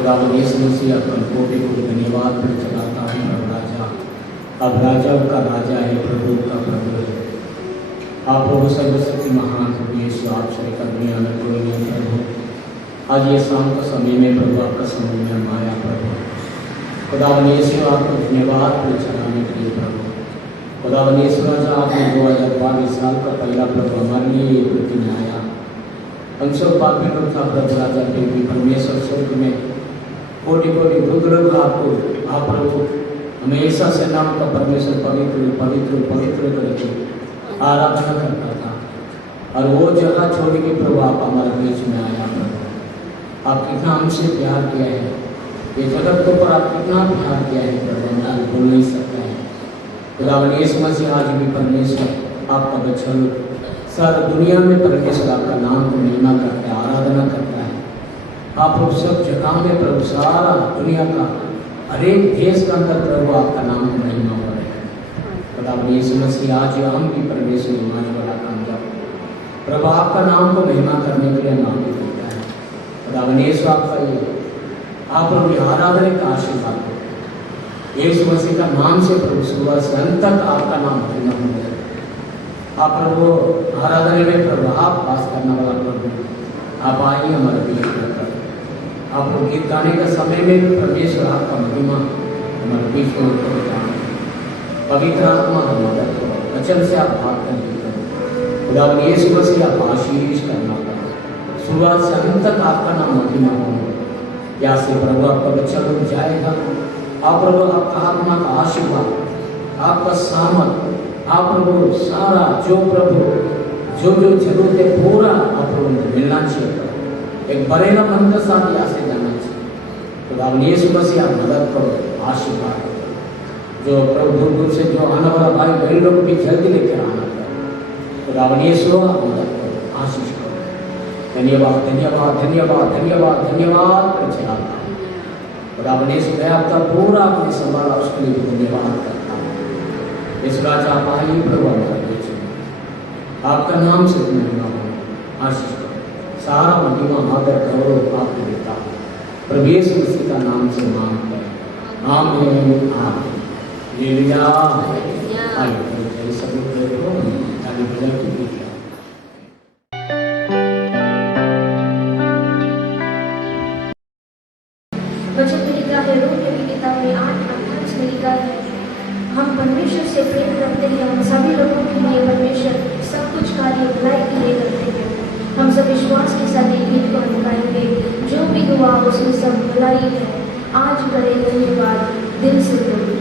खुदावंद यीशु मसीह अपन कोटि को धन्यवाद पर चलाता है। अब राजाओं का राजा है, प्रभु का प्रभु है। आप प्रभु सर्वशक्ति महान प्रभु यीशु, आप श्री का दुनिया में कोई नहीं प्रभु। आज ये शाम का समय में प्रभु आपका समय में हम आया प्रभु। खुदावंद यीशु आपको धन्यवाद पर चलाने के लिए प्रभु। खुदावंद यीशु राजा, आपने 2022 साल का पहला प्रभु हमारे लिए ये दिन आया। हम सब पापी लोग था प्रभु राजा, फिर भी परमेश्वर स्वर्ग में कोटि कोटि रुद्र आपको आप प्रभु हमेशा से नाम का परमेश्वर पवित्र पवित्र पवित्र करके आराधना करता था। और वो जगह छोड़ के प्रभु आप हमारे बीच में आया प्रभु। आप कितना हमसे प्यार किया है, ये जगत के ऊपर आप कितना प्यार किया है प्रभु, हम आज बोल नहीं सकते हैं। खुदावंद यीशु मसीह आज भी परमेश्वर आपका बच्चा लोग सारी दुनिया में परमेश्वर आपका नाम को महिमा करता है, आराधना करता है। आप लोग सब जगह में प्रभु सारा दुनिया का हर एक देश के अंदर प्रभु आपका नाम को महिमा हो रहा है। खुदावंद यीशु मसीह आज हम भी परमेश्वर हमारे बड़ा काम जाओ प्रभु, आपका नाम को महिमा करने के लिए नाम भी देता है। खुदावंद यीशु आपका ये आप लोग आराधना का आशीर्वाद हो। यीशु मसीह का नाम से प्रभु सुबह से अंत तक आपका नाम महिमा हो जाए। आप प्रभु आराधना में प्रभु आप पास करने वाला प्रभु, आप आइए हमारे बीच में। आप लोग गीत गाने का समय में भी परमेश्वर आपका महिमा हमारे बीच में पवित्र आत्मा का मदद करो, वचन से आप बात करने करो। खुदावंद यीशु मसीह आप आशीष करना करो, शुरुआत से अंत तक आपका नाम महिमा हो। या से प्रभु आपका बच्चा लोग जाएगा, आप प्रभु आपका आत्मा का आशीर्वाद, आपका सामर्थ, आप प्रभु सारा जो प्रभु जो जो जरूरत है पूरा आप लोगों को मिलना चाहिए। एक बड़ेगा मन के साथ यहाँ से जाना चाहिए। खुदावंद यीशु मसीह आप मदद करो, आशीर्वाद करो। जो प्रभु दूर दूर से जो आने वाला भाई बहन लोग भी जल्दी लेकर आना करो। खुदावंद यीशु आप मदद करो, आशीष करो। धन्यवाद धन्यवाद धन्यवाद धन्यवाद धन्यवाद पर चलाता हूँ। खुदावंद यीशु मैं आपका पूरा अपने संभाला उसके लिए धन्यवाद करता हूँ। इस राजा आप आइए प्रभु हमारे बीच में, आपका नाम से महिमा हो, आशीष सारा महिमा आदर गौरव आपको देता हूँ प्रभु यीशु मसीह का नाम से मांगते हैं, आमीन आमीन। हालेलुया आइए सभी को ताली बजा के गीत गाएं। वचन में लिखा है, रोमियो की किताब में 8:28 में लिखा है, हम परमेश्वर से प्रेम करते हैं, हम सभी लोगों के लिए परमेश्वर सब कुछ कार्य भलाई के लिए करते हैं। हम सब विश्वास के साथ एक गीत को हम गाएंगे, जो भी हुआ उसमें सब भलाई है, आज करे धन्यवाद दिल से बोलो।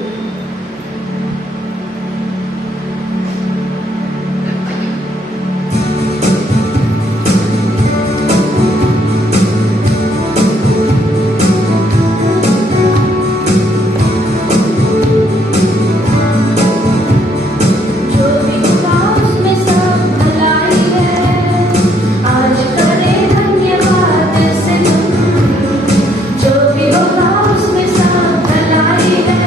जो भी होगा उसमें सब भलाई है।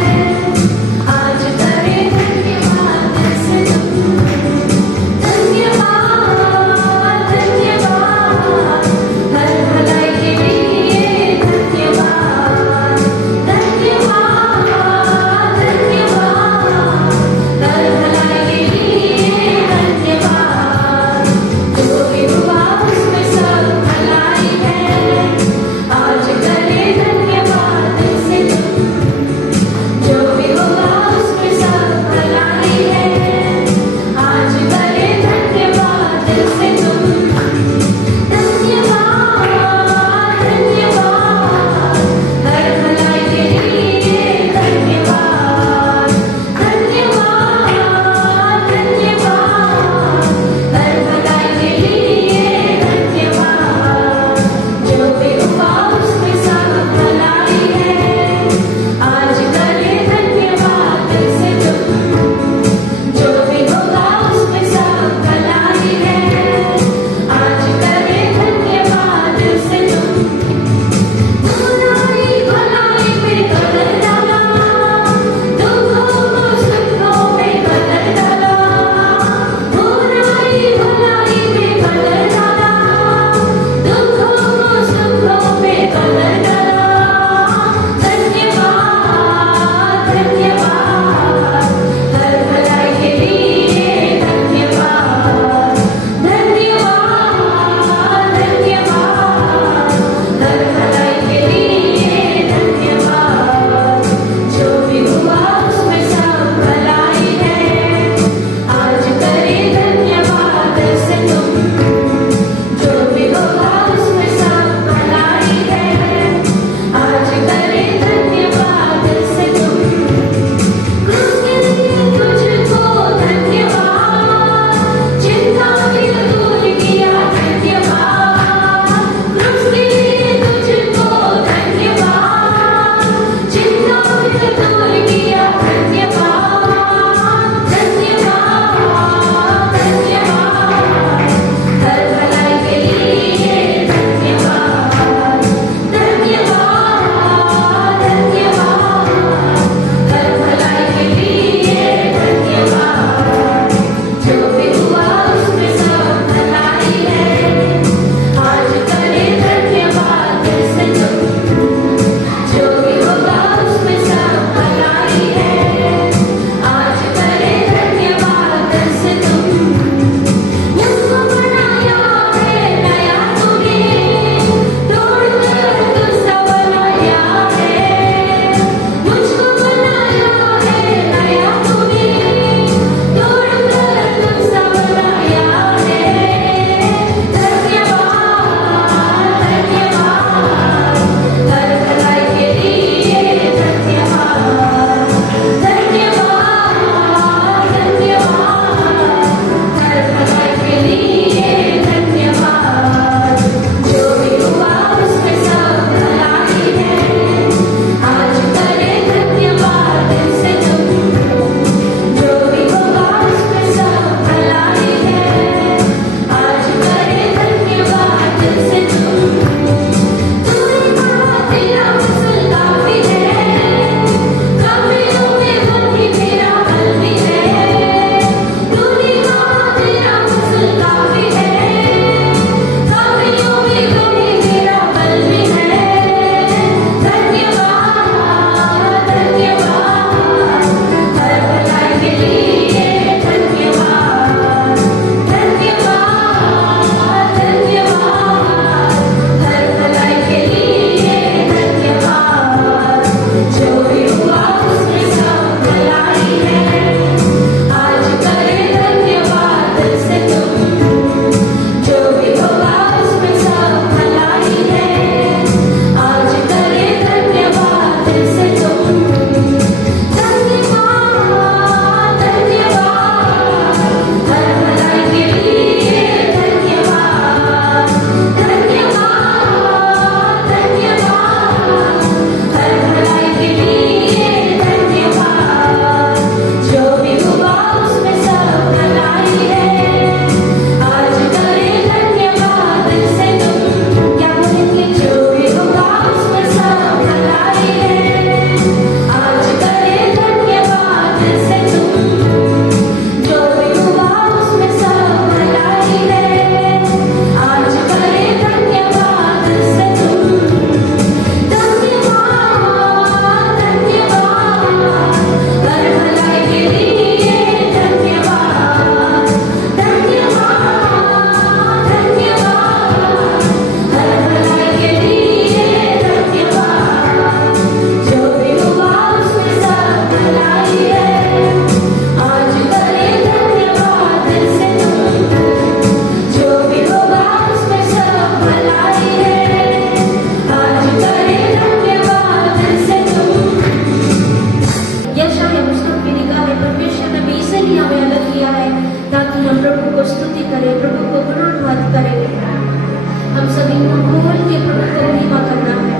हम सभी को खोल के प्रभु को महिमा करना है।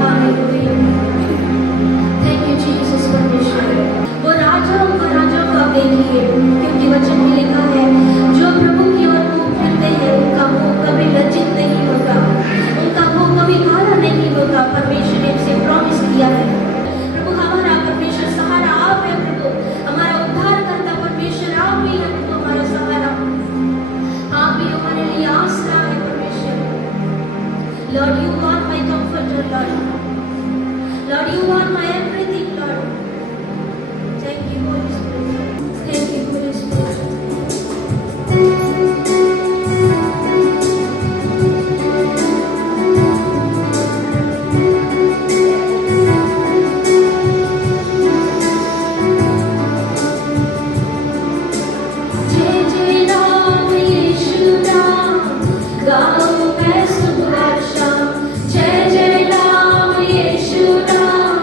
हालेलुया। थैंक यू जीसस परमेश्वर। वो राजाओं का देखिए, क्योंकि वचन में लिखा है जो प्रभु की ओर मुंह फिरते हैं उनका मुंह कभी लज्जित नहीं होता, उनका मुंह कभी काला नहीं होता। परमेश्वर ने हमसे प्रॉमिस किया है। प्रभु हमारा परमेश्वर सहारा आप है। प्रभु हमारा उद्धार करता परमेश्वर आप ही है। प्रभु हमारा सहारा आप ही हमारे लिए आसरा है परमेश्वर। Lord, you are my comforter, Lord. Lord, you are my everything, Lord. Thank you, Holy Spirit. Thank you, Holy Spirit. जय जय राम यीशु राम, गाऊं मैं सुबह शाम। जय जय राम यीशु राम,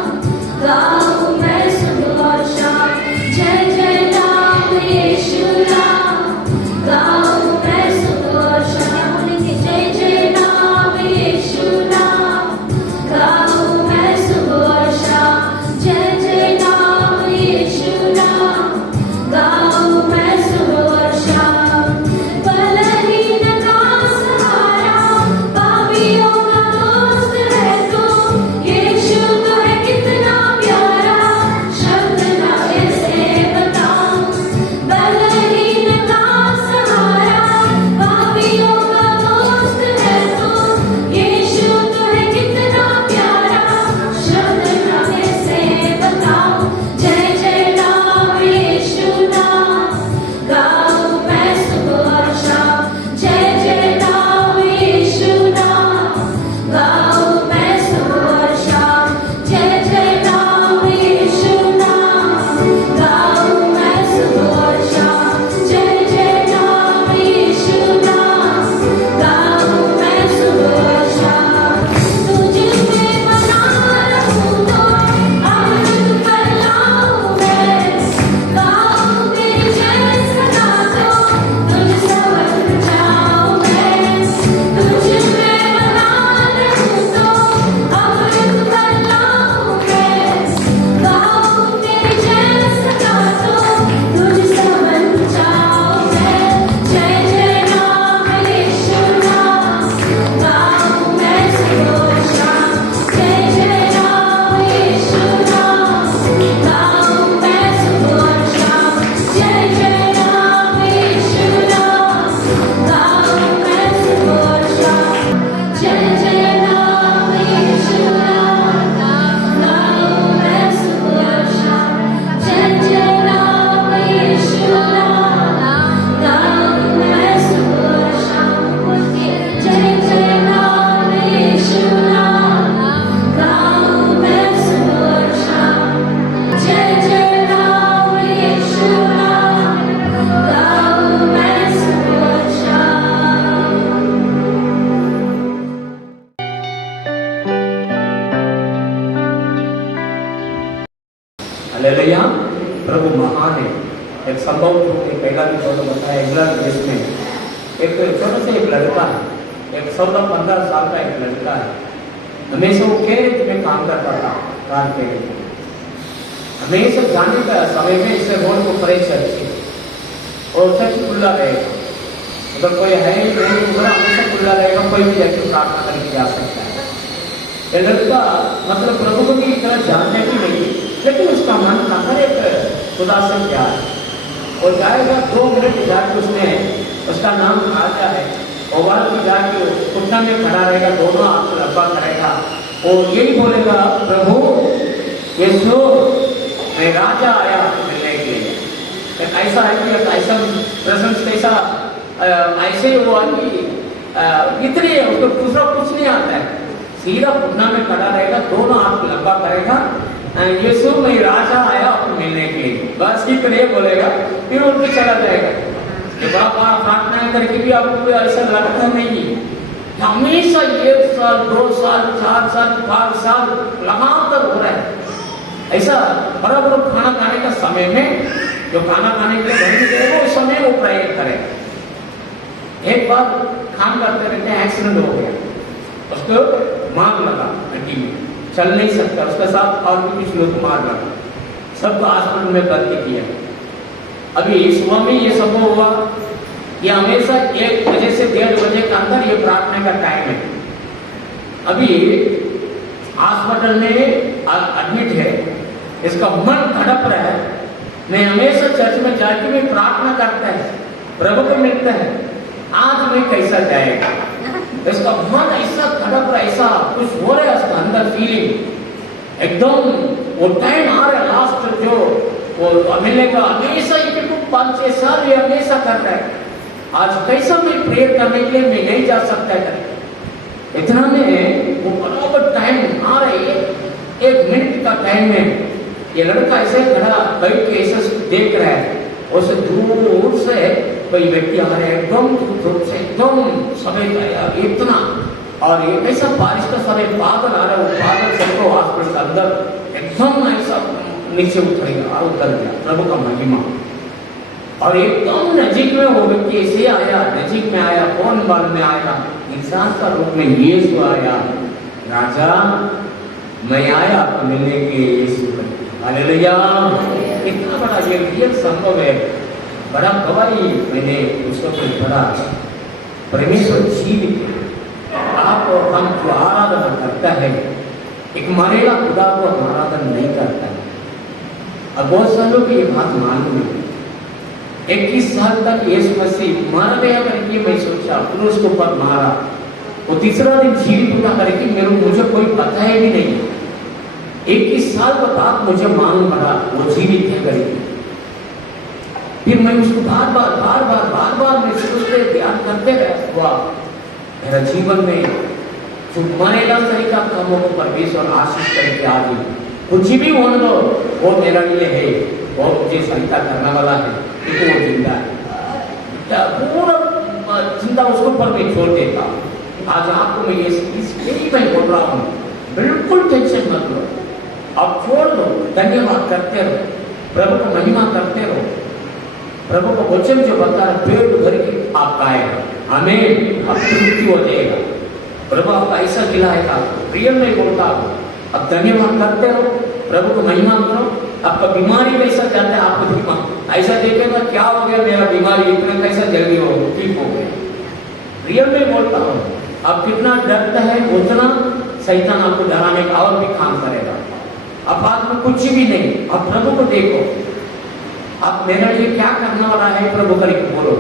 गाऊं मैं सुबह शाम। जय जय राम यीशु राम, गाऊं मैं सुबह शाम। बोलेंगे जय जय राम यीशु राम, गाऊं मैं सुबह शाम। जय जय राम यीशु राम, गाऊं मैं सुबह शाम। बलहीन का सहारा, पापियों का दोस्त है तू। यीशु तो है कितना प्यारा, शब्द ना कैसे बताऊं। बलहीन का सहारा, पापियों का दोस्त है तू। यीशु तो है कितना प्यारा, शब्द ना कैसे बताऊं। जय जय राम यीशु राम, गाऊं मैं सुबह शाम। जय जय राम यीशु राम, गाऊं मैं सुबह शाम। जय जय राम यीशु राम, गाऊं मैं सुबह शाम। जय जय राम यीशु राम, गाऊं मैं सुबह शाम। तुझे मैं मना रहूं तो अमृत फैलाऊं मैं, गाऊं तेरी जय सदा तो तुझ सवर जाऊं मैं। तुझे मैं मना रहूं तो अमृत फैलाऊं मैं, गाऊं तेरी जय सदा तो तुझ सवर जाऊं मैं। जय जय राम यीशु राम, गाऊं मैं सुबह शाम। जय जय राम यीशु राम, गाऊं मैं सुबह शाम। जय जय राम यीशु राम, गाऊं मैं सुबह शाम। जय जय राम यीशु राम, गाऊं मैं सुबह शाम। जय जय राम यीशु राम, गाऊं मैं सुबह शाम। जय जय राम यीशु राम, गाऊं मैं सुबह शाम। जय जय राम यीशु राम, गाऊं मैं सुबह शाम। हालेलुया। प्रभु महान है। एक संभव एक पहला भी थोड़ा बताया, इंग्लैंड देश में एक छोटा सा एक लड़का है, एक 14-15 साल का एक लड़का है। हमेशा वो गैरेज में काम करता था, कार गैरेज में। हमेशा जाने का समय में इससे रोड को परेशान थी और सच खुला रहेगा, अगर कोई है ही नहीं उधर हमेशा खुला रहेगा, कोई भी जाके प्रार्थना करके आ सकता है। ये लड़का मतलब प्रभु को भी इतना जानने भी नहीं, लेकिन उसका मन अंदर एक खुदा से प्यार है। और जाएगा 2 मिनट जाके उसने, उसका नाम राजा है, और वहां भी जाके घुटना में खड़ा रहेगा, दोनों हाथ को लंबा करेगा और यही बोलेगा, प्रभु यीशु मैं राजा आया मिलने के लिए। ऐसा है कि ऐसा प्रेजेंस कैसा ऐसे हुआ कि इतने उसको दूसरा कुछ नहीं आता है, सीधा घुटना में खड़ा रहेगा, दोनों हाथ को लंबा करेगा, यीशु मैं राजा आया आपको मिलने के लिए, बस इतने बोलेगा, फिर उनको चला जाएगा। ये बड़ा बार प्रार्थना करके भी आपको ऐसा लगता नहीं, हमेशा 1 साल 2 साल 4 साल 5 साल लगातार हो रहा है ऐसा। बराबर खाना खाने का समय में जो खाना खाने के लिए बन गए वो समय वो प्रेयर करेगा। एक बार काम करते रहते एक्सीडेंट हो गया, उसको मार लगा हड्डी में, चल नहीं सकता, उसके साथ और भी कुछ लोग मार लगा, सबको हॉस्पिटल में भर्ती किया। अभी सुबह में ये सब हुआ, ये हमेशा 1 बजे से 1:30 बजे के अंदर ये प्रार्थना का टाइम है। अभी हॉस्पिटल में एडमिट है, इसका मन तड़प रहा है, मैं हमेशा चर्च में जाके भी प्रार्थना करता है, प्रभु को मिलता है, आज मैं कैसा जाएगा, इसका मन ऐसा तड़प रहा है, ऐसा कुछ हो रहा है उसका अंदर फीलिंग एकदम। वो टाइम आ रहा है लास्ट जो वो मिलेगा, हमेशा ये 5-6 साल ये हमेशा कर रहा है, आज कैसा मैं प्रेयर करने के लिए मैं नहीं जा सकता है, इतना में वो बराबर टाइम आ रहा है, 1 मिनट का टाइम में ये लड़का ऐसे खड़ा बैठ के ऐसे देख रहा है, उसे दूर से कोई व्यक्ति आ रहा है, एकदम दूर से एकदम सफेद आया इतना, और ये ऐसा बारिश का समय बादल आ रहा है, वो बादल सबको हॉस्पिटल के अंदर एकदम ऐसा नीचे उतरेगा, उतर गया, प्रभु का महिमा। और एकदम नजीक में वो व्यक्ति ऐसे आया, नजीक में आया, कौन बाल में आया, इंसान का रूप में यीशु आया, राजा मैं आया आपको मिलने के यीशु, हालेलुया। कितना बड़ा ये रियल संभव है, बड़ा गवाही मैंने उसको पढ़ा, परमेश्वर जीवित है। आप और हम जो आराधना करता है, एक मरेगा खुदा को आराधना नहीं करता है। अब बहुत सालों को ये बात मालूम है, 21 साल तक यीशु मसीह मारा गया करके मैं सोचा, फिर उसको ऊपर मारा, वो तीसरा दिन जीवित उठा करके मुझे कोई पता है भी नहीं, 21 साल के बाद मुझे मालूम पड़ा वो जीवित है करके। फिर मैं उसको बार बार मैं सोचते ध्यान करते रहा, मेरा जीवन में जो मरेगा तरीका कामों को परमेश्वर आशीष करके आ गई, कुछ भी होने दो वो मेरा लिए है, वो मुझे सहायता करने वाला है, क्योंकि वो जिंदा है, पूरा चिंता उसको पर मैं छोड़ देता। आज आपको मैं यही मैं बोल रहा हूँ, बिल्कुल टेंशन मत लो, अब छोड़ दो, धन्यवाद करते रहो, प्रभु को महिमा करते रहो, प्रभु को वचन जो बता रहे पेट भर के आप खाएगा, हमें अब तृप्ति हो जाएगा, प्रभु आपका ऐसा खिलाएगा, रियल में बोलता हूँ। अब धन्यवाद करते रहो, प्रभु को महिमा करो। आपका बीमारी कैसा जाता है, आपको बीमार ऐसा देखेगा क्या हो गया, मेरा बीमारी इतना कैसा जल्दी हो ठीक हो गया, रियल में बोलता हूँ। आप कितना डरता है उतना शैतान आपको डराने का और भी काम करेगा। अब बात में कुछ भी नहीं, आप प्रभु को देखो, आप मेरे लिए क्या करने वाला है प्रभु करके बोलो,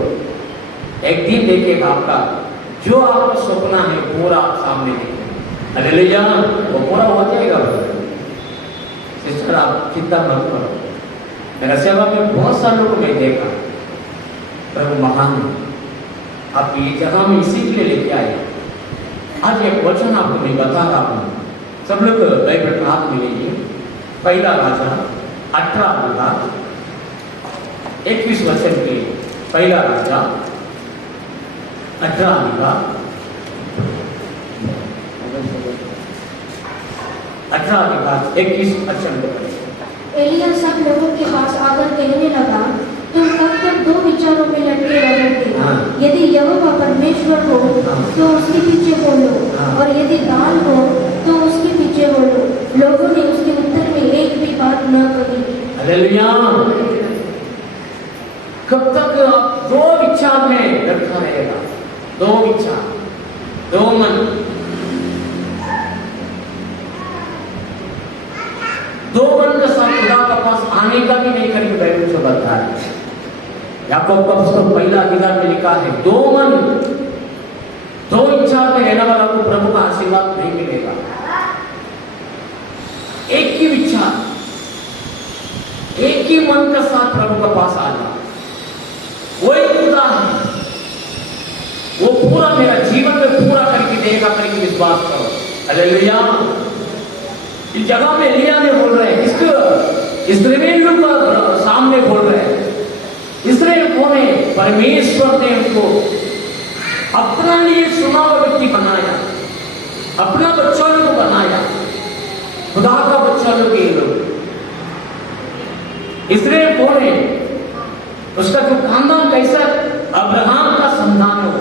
एक दिन देखिएगा आपका जो आपका सपना है पूरा आप सामने देखेगा, हालेलुया, वो पूरा हो जाएगा। सिस्टर आप चिंता मत करो, मेरा सेवा में बहुत सालों को मैं देखा, प्रभु महान है, आप ये जगह में इसी के लिए लेके आए। आज एक वचन आपको मैं बता रहा हूँ, सब लोग बाइबल हाथ में लीजिए, पहला राजा 18 21 वचन के, पहला राजा 18 21 वचन। एलिया सब लोगों के पास आकर कहने लगा, तुम कब तक 2 विचारों में लटके रहोगे? हाँ। यदि यहोवा परमेश्वर हो तो उसके पीछे बोलो, और यदि दान हो तो उसके पीछे बोलो। लोगों ने उसके उत्तर में एक भी बात न कही। हालेलुया। कब तक आप 2 विचार में लटका रहेगा? 2 विचार, 2 मन, 2 मन के साथ खुदा के पास आने का भी नहीं करके बाइबल से बता है। याकूब का पुस्तक पहला अध्याय में लिखा है, 2 मन 2 इच्छा में रहने वाला को प्रभु का आशीर्वाद नहीं मिलेगा। एक ही विचार, एक ही मन के साथ प्रभु के पास आ जाओ, वही खुदा है, वो पूरा मेरा जीवन में पूरा करके देगा करके विश्वास करो। हालेलुया। इस जगह में लिया ने बोल रहे हैं, इस्राएलियों का सामने बोल रहे हैं, इस्राएल कौन है? परमेश्वर ने उनको अपना लिए चुना हुआ व्यक्ति बनाया, अपना बच्चा को बनाया, खुदा का बच्चा लोग ये लोग। इस्राएल कौन है? उसका जो खानदान कैसा? अब्राहम का संतान हो,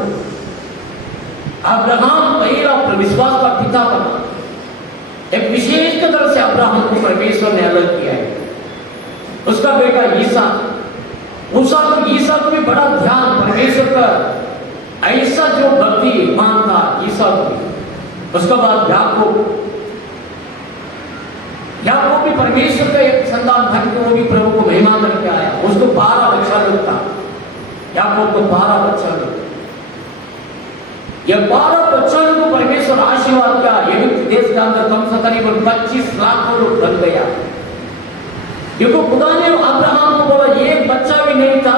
अब्राहम पहला विश्वास का पिता बना। एक विशेष तरह से अब्राहम को परमेश्वर ने अलग किया है। उसका बेटा ईसा को भी बड़ा ध्यान परमेश्वर का, ऐसा जो भक्ति मानता ईसा को। उसके बाद याकूब भी परमेश्वर का एक संतान धन को, वो भी प्रभु को महिमा करके आया। उसको 12 बच्चा लोग था। याकूब को 12 बच्चा लोग। यह 12 बच्चों को परमेश्वर आशीर्वाद किया। यगिप्त देश के अंदर कम से करीबन 25 लाख लोग बन गया। क्योंकि खुदा ने अब्राहम को बोला, एक बच्चा भी नहीं था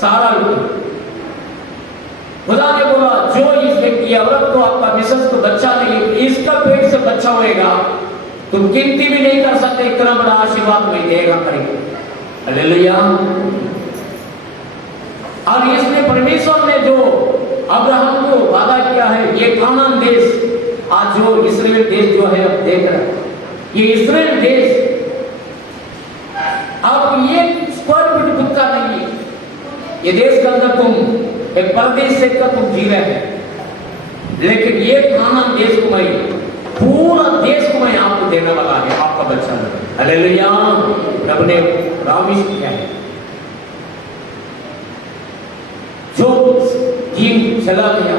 सारा लोग। खुदा ने बोला, जो इस व्यक्ति औरत को आपका मिसेस को बच्चा नहीं, इसका पेट से बच्चा होएगा, तुम गिनती भी नहीं कर सकते, इतना बड़ा आशीर्वाद में देगा करेगा। हालेलुया। और इसलिए परमेश्वर ने जो अब्राहम को वादा किया है, ये कानान देश, आज जो इस्राएल देश जो है अब देख रहे हैं, ये इस्राएल देश अब ये स्क्वायर फीट खुद का नहीं है। ये देश के अंदर तुम एक परदेश से तुम जी रहे हैं, लेकिन ये कानान देश को मैं, पूरा देश को मैं आपको देने वाला है, आपका बच्चा। हालेलुया। प्रभु ने प्रॉमिस किया है। जो दिन चला गया,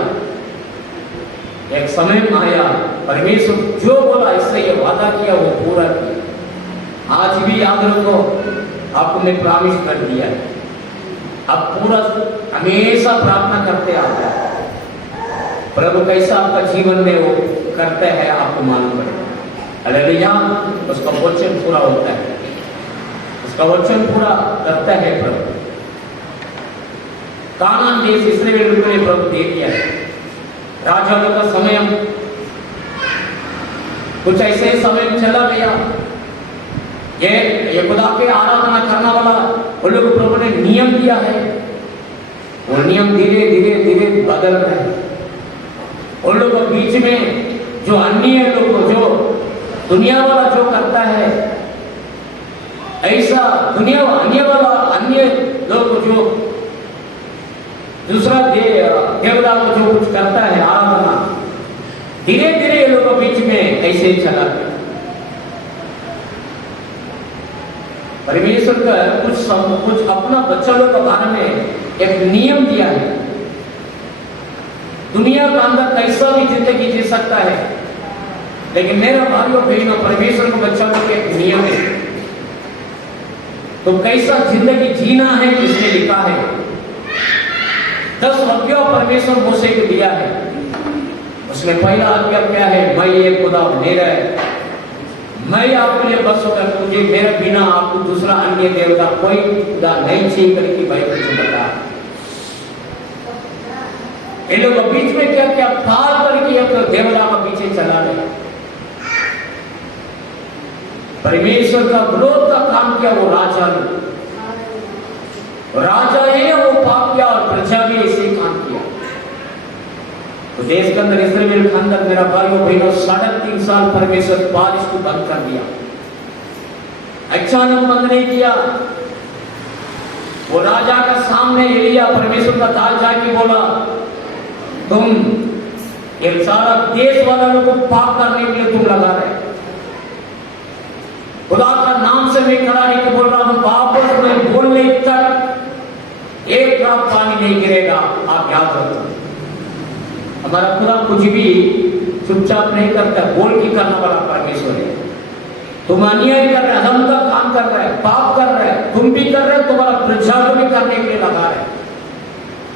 एक समय में आया, परमेश्वर जो बोला इससे ये वादा किया वो पूरा किया। आज भी याद रखो, आपको मैं प्रॉमिस कर दिया है। अब पूरा हमेशा प्रार्थना करते आता है, प्रभु कैसा आपका जीवन में वो करते हैं आपको मालूम पड़ेगा। हालेलुया। उसका वचन पूरा होता है, उसका वचन पूरा करता है प्रभु। कानान देश इस्राएल ने प्रभु दे दिया है। राजाओं का समय कुछ ऐसे समय में चला गया। ये खुदा के आराधना करने वाला वो लोग प्रभु ने नियम दिया है, वो नियम धीरे धीरे धीरे बदल रहे हैं। उन लोगों के बीच में जो अन्य लोग, जो दुनिया वाला जो करता है, ऐसा दुनिया अन्य लोग जो दूसरा देवता को जो कुछ करता है आराधना, धीरे धीरे ये लोगों के बीच में ऐसे ही चला गया। परमेश्वर का कुछ अपना बच्चा लोग के बारे में एक नियम दिया है। दुनिया का अंदर कैसा भी जिंदगी जी सकता है, लेकिन मेरा भाइयों बहनों, परमेश्वर को बच्चा लोग के एक नियम है। तो कैसा जिंदगी जीना है किसने लिखा है? 10 आज्ञा परमेश्वर मूसे को दिया है। उसमें पहला आज्ञा क्या है? मैं ये खुदा मेरा है, मैं आपके लिए बस होकर, मुझे मेरे बिना आपको दूसरा अन्य देवता कोई खुदा नहीं चाहिए करके बाइबल में बताया। इन लोगों के बीच में क्या क्या पार करके अब देवता का पीछे चला गया। परमेश्वर का विरोध का काम किया वो राजा ने। राजा है वो पाप किया और प्रजा भी ऐसे काम किया। तो देश के अंदर इस्राएल के अंदर मेरा भाइयों बहनों 3.5 साल परमेश्वर बारिश को बंद कर दिया। अचानक बंद नहीं किया। वो राजा का सामने एलिया परमेश्वर का दाल जाके बोला, तुम ये सारा देश वाला लोग को पाप करने के लिए तुम लगा रहे, खुदा का नाम से मैं खड़ा नहीं बोल रहा हूं, वापस में बोलने तक एक ड्रॉप पानी नहीं गिरेगा। आप याद रखो, हमारा खुदा कुछ भी चुपचाप नहीं करता, बोल के करने वाला परमेश्वर है। तुम अन्याय कर रहे, अधर्म का काम कर रहे, पाप कर रहे, तुम भी कर रहे, तुम्हारा प्रजा को भी करने के लिए लगा रहे।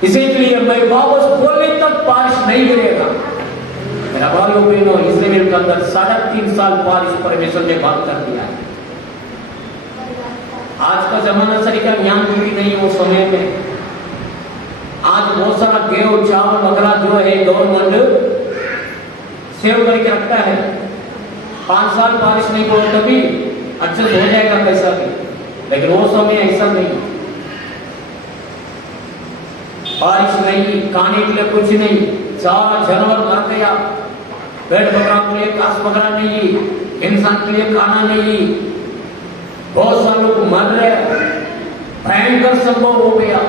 इसीलिए मैं वापस बोलने तक बारिश नहीं गिरेगा। मेरा भाइयों बहनों, इस्राएल के अंदर 3.5 साल बारिश परमेश्वर ने बंद कर दिया। आज का जमाना सरीका ज्ञान भी नहीं वो समय में। आज बहुत सारा गेहूं चावल वगैरह जो है गवर्नमेंट सेव करके रखता है। 5 साल बारिश नहीं हो तभी अच्छे हो जाएगा कैसा भी, लेकिन वो समय ऐसा नहीं। बारिश नहीं, खाने के लिए कुछ नहीं, सारा जानवर मर गया, पेड़ बकरा के लिए घास बकरा नहीं, इंसान के लिए खाना नहीं, बहुत सारे लोग मर रहे, भयंकर संभव हो गया।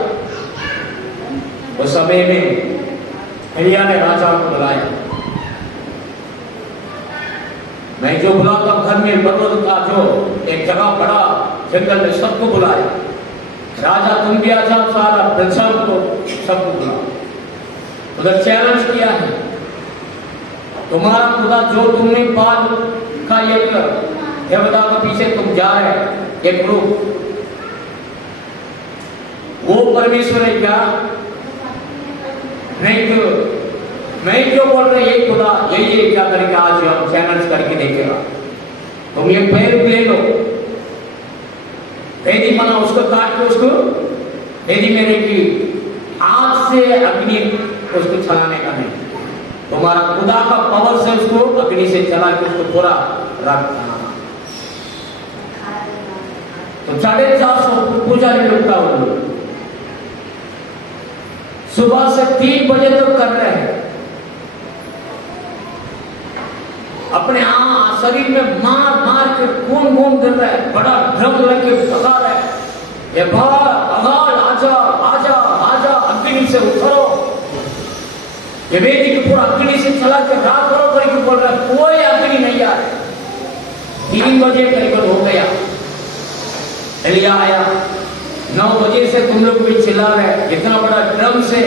उस समय में एलिया ने राजा को बुलाया। मैं जो बुलाता घर में पर्वत का जो एक जगह बड़ा जंगल में सबको बुलाया। राजा तुम भी आ जाओ, सारा प्रजा को सबको बुलाओ। उधर चैलेंज किया है, तुम्हारा खुदा जो तुमने बाल का एक देवता के पीछे तुम जा रहे एक ग्रुप, वो परमेश्वर है क्या? नहीं तो मैं क्यों बोल रहे ये खुदा यही क्या करेगा? आज हम चैलेंज करके देखेगा। तुम ये पैर ले लो, भेदी बना उसको काट के उसको भेदी मेरे की आग से अग्नि उसको चलाने का नहीं, तुम्हारा खुदा का पावर से उसको अग्नि से चला के उसको पूरा रखना। तो 450 पुजारी लोग का सुबह से 3 बजे तक कर रहे हैं, अपने शरीर में मार मार के खून खून कर रहा है, बड़ा ड्रम लेके भगा रहा है, ये भगाल आजा आजा आजा, अग्नि से उतरो। ये वेदी के पूरा अग्नि से चला के रात करो करके बोल रहा है, कोई अग्नि नहीं आ रहा। 3 बजे करीबन हो गया, एलिया आया। 9 बजे से तुम लोग भी चिल्ला रहे, इतना बड़ा ड्रम से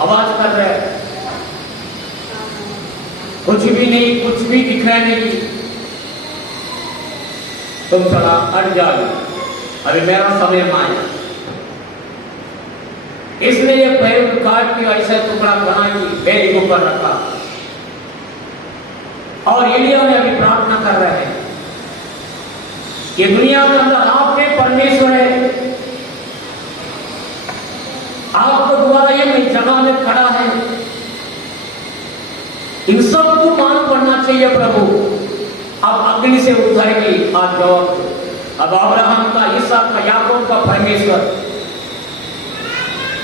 आवाज कर रहे, कुछ भी नहीं, कुछ भी दिख रहा नहीं। तुम थोड़ा हट जाओ, अभी मेरा समय आया। इसलिए पैर काट के ऐसा टुकड़ा बना के बेली के ऊपर रखा। और एलिया में अभी प्रार्थना कर रहे हैं, ये दुनिया के अंदर आपके परमेश्वर है, आपको द्वारा ये मैं जगह में खड़ा है, इन सबको मालूम पड़ना चाहिए प्रभु। अब अग्नि से उतरेगी आज जवाब। अब अब्राहम का, इसहाक का, याकूब का परमेश्वर,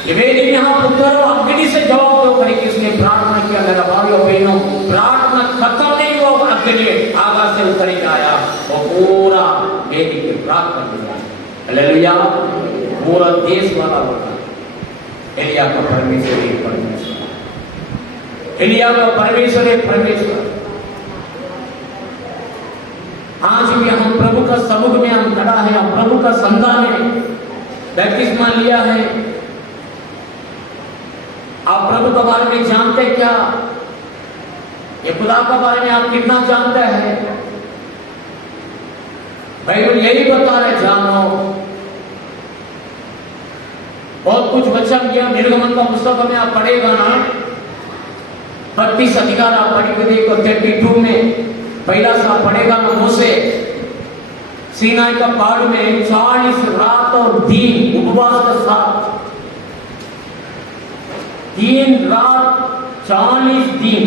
ये वेदी यहाँ पुत्र अग्नि से जवाब दो करके इसने प्रार्थना किया। मेरा भाइयों बहनों, प्रार्थना खत्म नहीं हुआ, अग्नि आकाश से उतर के आया, वो पूरा वेदी के प्राप्त कर दिया। हालेलुया, पूरा देश वाला होगा। एलिया का परमेश्वर एक परमेश्वर, एलिया का परमेश्वर एक परमेश्वर। आज भी हम प्रभु का समुख में हम खड़ा है, हम प्रभु का संतान है, बपतिस्मा लिया है। आप प्रभु के बारे में जानते क्या? ये खुदा के बारे में आप कितना जानते हैं? बाइबल यही बता रहे, जानो। बहुत कुछ वचन किया, निर्गमन का पुस्तक में आप पढ़ेगा ना, 32 अधिकार आप पढ़ के देखो। 32 में पहला सा पढ़ेगा ना, मूसे सीनाई का पहाड़ में 40 रात और दिन उपवास के साथ, 3 रात 40 दिन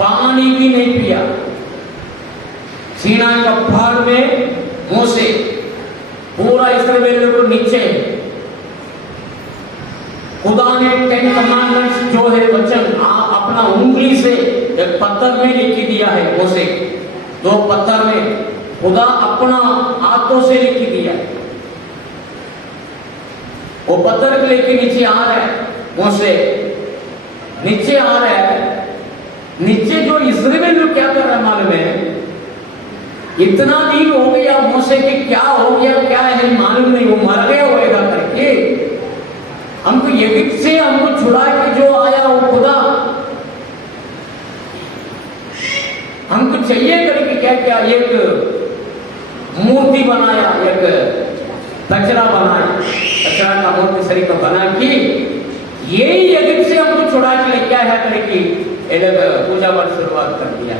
पानी भी नहीं पिया। सीनाई का पहाड़ में मूसे पूरा इस्राएल को नीचे, खुदा ने 10 कमांडमेंट्स जो है वचन अपना उंगली से एक पत्थर में लिख दिया है। मूसे 2 पत्थर में खुदा अपना हाथों से लिख दिया है। वो पत्थर को लेके नीचे आ रहा है, मूसे नीचे आ रहा है। नीचे जो इस्राएल लोग क्या कर रहा है मालूम है? इतना दिन हो गया मूसे के, क्या हो गया क्या है मालूम नहीं, वो मर गया होगा करके। हमको यगिप्त से हमको छुड़ा के जो आया वो खुदा हमको चाहिए करके क्या क्या, एक मूर्ति बनाया, एक कचरा बनाया, कचरा का मूर्ति शरीर को बना के यही यगिप्त से हमको छुड़ा के लेके आया करके पूजा पर शुरुआत कर दिया।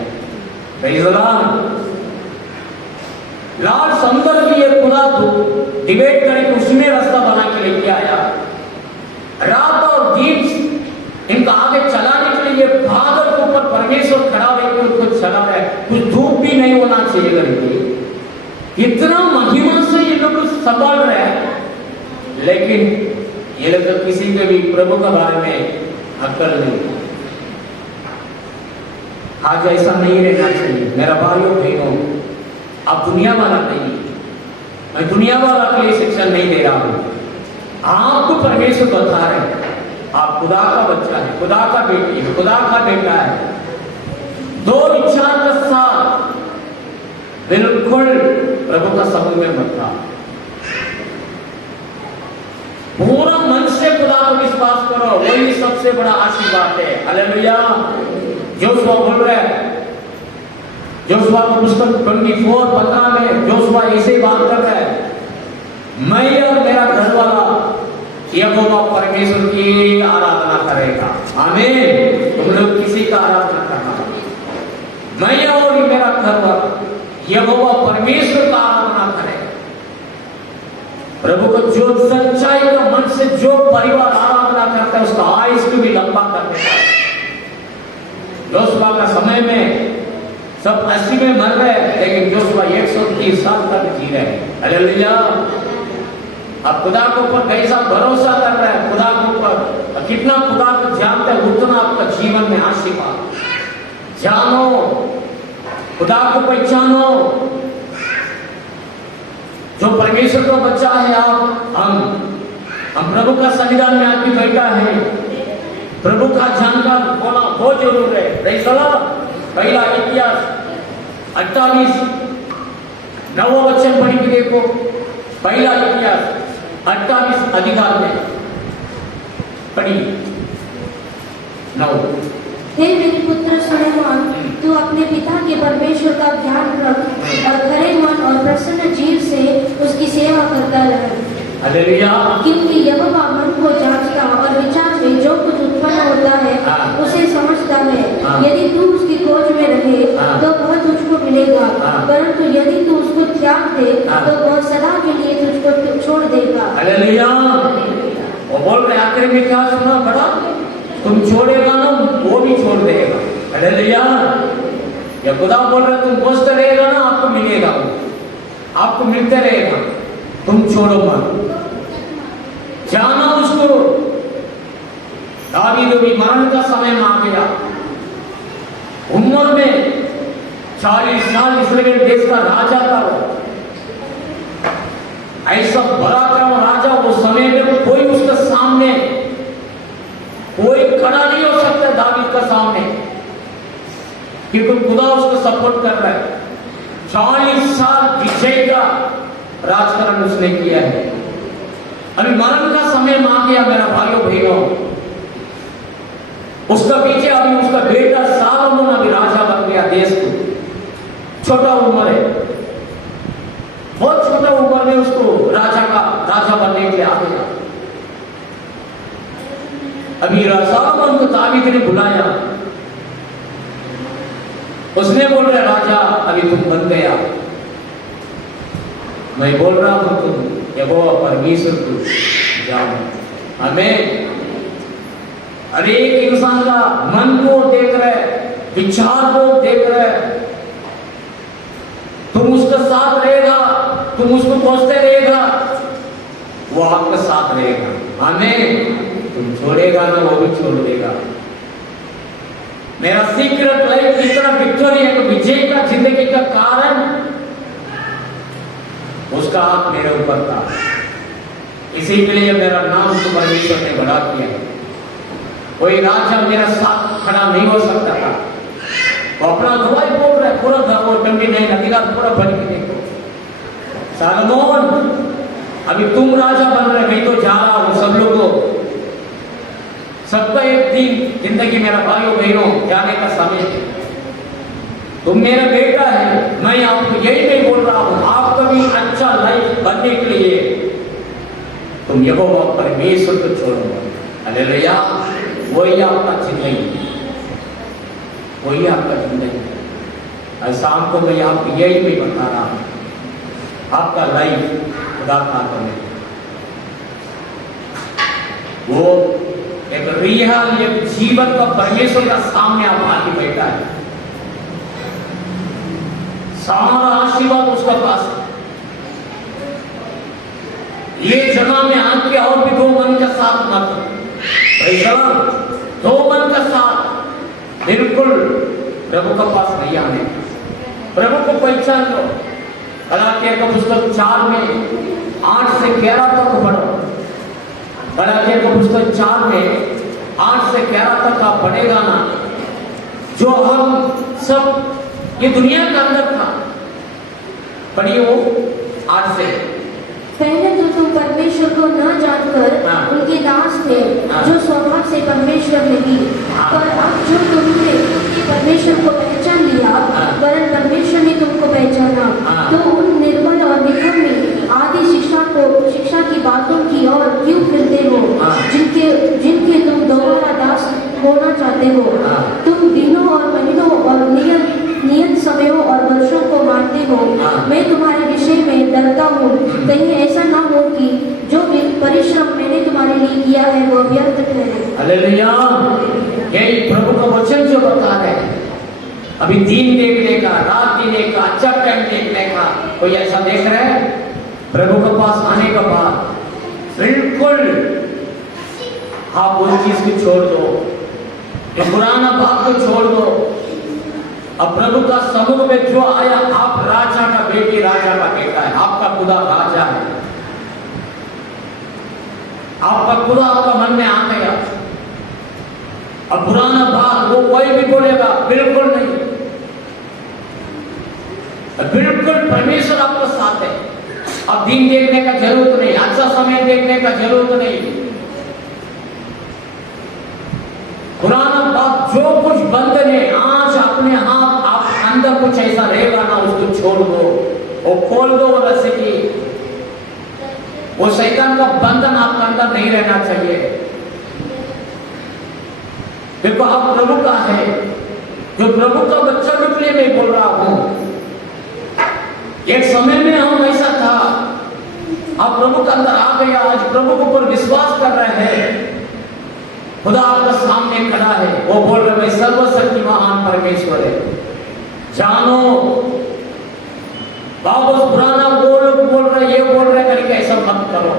लाल समुद्र की एक खुदा डिबेट करके उसमें रास्ता बना के लेके आया। रात और दिन इनका आगे चलाने के लिए बादल के ऊपर परमेश्वर खड़ा होकर उनको चला रहा है, कुछ धूप भी नहीं होना चाहिए करके। इतना महिमा से ये लोग संभाल रहे हैं, लेकिन ये लोग तो किसी के भी प्रभु के बारे में अक्ल नहीं। आज ऐसा नहीं रहना चाहिए मेरा भाइयों बहनों। आप दुनिया वाला नहीं, मैं दुनिया वाला के लिए शिक्षा नहीं दे रहा हूं, आपको परमेश्वर बता रहे हैं। आप खुदा का बच्चा है, खुदा का बेटी है, खुदा का बेटा है। दो विचार के साथ बिल्कुल प्रभु का समूह में मत था। पूरा मन से खुदा को विश्वास करो, वही सबसे बड़ा आशीर्वाद है। हालेलुया। जोशुआ बोल रहे हैं, जोशुआ का पुस्तक 24:15 में जोशुआ ऐसे बात कर रहे हैं, मैं और मेरा घर वाला यहोवा परमेश्वर की आराधना करेगा। आमीन। तुम लोग किसी का आराधना करना, मैं और मेरा घर वाला यहोवा परमेश्वर का आराधना करेगा। प्रभु को जो सच्चाई का मन से जो परिवार आराधना करता है उसका आयुष को भी लंबा कर देता है। जोशुआ का समय में सब 80 में मर रहे, लेकिन जोशुआ 130 साल तक जी रहे हैं। हालेलुया। अब खुदा के ऊपर कैसा भरोसा कर रहे हैं, खुदा के ऊपर कितना खुदा को जानते हैं, उतना आपका जीवन में आशीर्वाद। जानो, खुदा को पहचानो। जो परमेश्वर का बच्चा है आप, हम प्रभु का संविधान में आदमी बैठा है, प्रभु का जानकार होना बहुत जरूर है। पहला इतिहास 28 9वां वचन पढ़ के देखो। पहला इतिहास 28 अधिकार में पढ़ी 9। हे मेरे पुत्र सुलेमान, तू अपने पिता के परमेश्वर का ध्यान रख और खरे मन और प्रसन्न जीव से उसकी सेवा करता रह। हालेलुया। क्योंकि यहोवा मन को जांचता और विचार में जो कुछ उत्पन्न होता है उसे समझता है। यदि तू उसकी खोज में रहे तो वह तुझको मिलेगा, परंतु यदि तू उसको त्याग दे तो वह सदा के लिए तुझको छोड़ देगा। हालेलुया। वो बोल रहे आखिर में क्या सुना बड़ा, तुम छोड़ेगा ना वो भी छोड़ देगा। हालेलुया। या खुदा बोल रहा तुम खोजते रहेगा ना आपको मिलेगा, आपको मिलते रहेगा, तुम छोड़ो मत, जाना उसको। दावीद भी मरण का समय में आ गया, उम्र में 40 साल इस्राएल देश का राजा था वो। ऐसा पराक्रम राजा वो समय में कोई उसके सामने कोई खड़ा नहीं हो सकता दावीद का सामने, क्योंकि खुदा उसको सपोर्ट कर रहा है। 40 साल विजय का राजकारण उसने किया है। अभी मरण का समय में आ गया मेरा भाइयों बहनों, उसका पीछे अभी उसका बेटा सालोमन अभी राजा बन गया देश को। छोटा उम्र है, बहुत छोटा उम्र में उसको राजा बनने के लिए आ गया। अभी सालोमन को दावीद ने बुलाया, उसने बोल रहा राजा अभी तुम बन गया, मैं बोल रहा हूं तुम यहोवा परमेश्वर को जानो। हमें हर एक इंसान का मन को देख रहे, विचार को देख रहे, तुम उसका साथ रहेगा, तुम उसको खोजते रहेगा, वो आपका साथ रहेगा। हमें तुम छोड़ेगा ना वो भी छोड़ देगा। मेरा सीक्रेट लाइफ इतना विक्टोरी है, विजय का जिंदगी का कारण उसका हाथ मेरे ऊपर था, इसी के लिए मेरा नाम तो परमेश्वर ने बड़ा किया। कोई राजा मेरा साथ खड़ा नहीं हो सकता था। वो अपना गवाही बोल रहा है, पूरा 29 अधिकार पूरा बन के देखो। सालोमन अभी तुम राजा बन रहे, मैं तो जा रहा हूं, सब लोगों सबका एक दिन जिंदगी मेरा भाइयों बहनों जाने का समय है। तुम मेरा बेटा है, मैं आपको यही नहीं बोल रहा हूं, आपका भी अच्छा लाइफ बनने के लिए तुम यहोवा परमेश्वर को छोड़ो। हालेलुया। वही आपका जिंदगी, वही आपका जिंदगी। और शाम को मैं आपको यही नहीं बता रहा हूं, आपका लाइफ खुदा का बने। वो एक रियल एक जीवन का परमेश्वर का सामने आप आके बैठा है, सारा आशीर्वाद उसका पास है। ये जगह में आके और भी दो मन का साथ मत, दो मन का साथ बिल्कुल प्रभु का पास नहीं आने। प्रभु को पहचान लो। गलातिया का पुस्तक 4 में 8 से 11 तक पढ़ो। गलातिया का पुस्तक 4 में 8 से 11 तक आप पढ़ेगा ना, जो हम सब ये दुनिया के अंदर था, पढ़िए वो 8 से। पहले तो तुम परमेश्वर को न जानकर उनके दास थे, जो स्वभाव से परमेश्वर नहीं, पर अब जो तुमने परमेश्वर को पहचान लिया, वरन परमेश्वर ने तुमको पहचाना, तो उन निर्मल और निकम्मी आदि शिक्षा की बातों की ओर क्यों फिरते हो, जिनके तुम दोबारा दास होना चाहते हो। तुम दिनों और महीनों और नियत समयों और वर्षों को मानते हो। मैं तुम्हारे विषय में डरता हूँ, कहीं ऐसा ना हो कि जो परिश्रम मैंने तुम्हारे लिए किया है वो व्यर्थ ठहरे। हालेलुया। यही प्रभु का वचन जो बता रहे हैं, अभी दिन देखने का, रात देखने का, अच्छा टाइम देखने का, कोई ऐसा देख रहे हैं? प्रभु के पास आने के बाद बिल्कुल आप उस चीज को छोड़ दो, ये पुराना बात को छोड़ दो। अब प्रभु का समूह में जो आया, आप राजा का बेटी, राजा का बेटा है, आपका खुदा राजा है, आपका खुदा आपका मन में आ गया। अब पुराना बात वो कोई भी बोलेगा, बिल्कुल नहीं, बिल्कुल परमेश्वर आपका साथ है। अब दिन देखने का जरूरत नहीं, अच्छा समय देखने का जरूरत नहीं। पुराना बात जो कुछ बंधन है, आज अपने हाथ आप अंदर कुछ ऐसा रहेगा ना, उसको छोड़ दो, वो खोल दो, वो रस्सी की, वो शैतान का बंधन आपका अंदर नहीं रहना चाहिए। देखो आप प्रभु का है, जो प्रभु का बच्चा के लिए मैं बोल रहा हूं। एक समय में हम ऐसा था, आप प्रभु के अंदर आ गया, आज प्रभु के ऊपर विश्वास कर रहे हैं, खुदा आपका सामने खड़ा है, वो बोल रहे मैं सर्वशक्ति महान परमेश्वर है, जानो। वापस पुराना बोल रहे, ये बोल रहे करके ऐसा मत करो,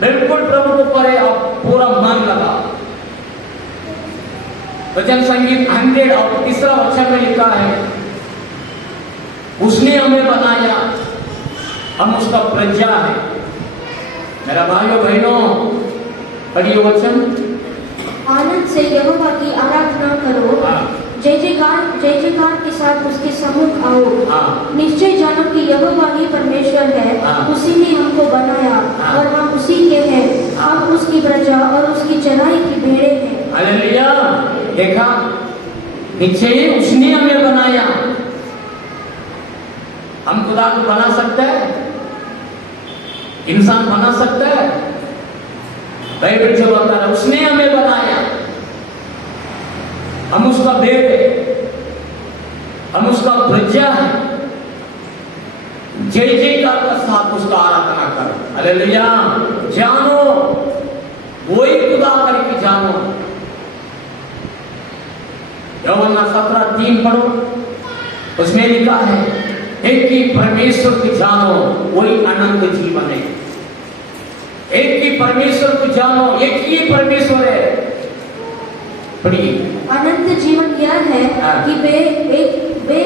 बिल्कुल प्रभु को परे आप पूरा मन लगा। भजन संगीत 100 और 3 वचन में लिखा है, उसने हमें बनाया, हम उसका प्रजा है। मेरा भाइयों बहनों, पढ़िए वचन। आनंद से यहोवा की आराधना करो, जय जयकार के साथ उसके सम्मुख आओ। निश्चय जानो कि यहोवा ही परमेश्वर है, उसी ने हमको बनाया और हम उसी के हैं, हम उसकी प्रजा और उसकी चराई की भेड़े हैं। हालेलुया। देखा, निश्चय उसने हमें बनाया। हम खुदा को बना सकते हैं? इंसान बना सकता है? बाइबल जो बता रहा है, उसने हमें बनाया, हम उसका बेटे, हम उसका प्रजा है। जय जयकार का साथ उसका आराधना करो। हालेलुया। जानो, वही खुदा करके जानो। यूहन्ना 17:3 पढ़ो, उसमें लिखा है, एक ही परमेश्वर को जानो, वही अनंत जीवन है। एक ही परमेश्वर को जानो, एक ही परमेश्वर है। पढ़िए। अनंत जीवन यह है कि वे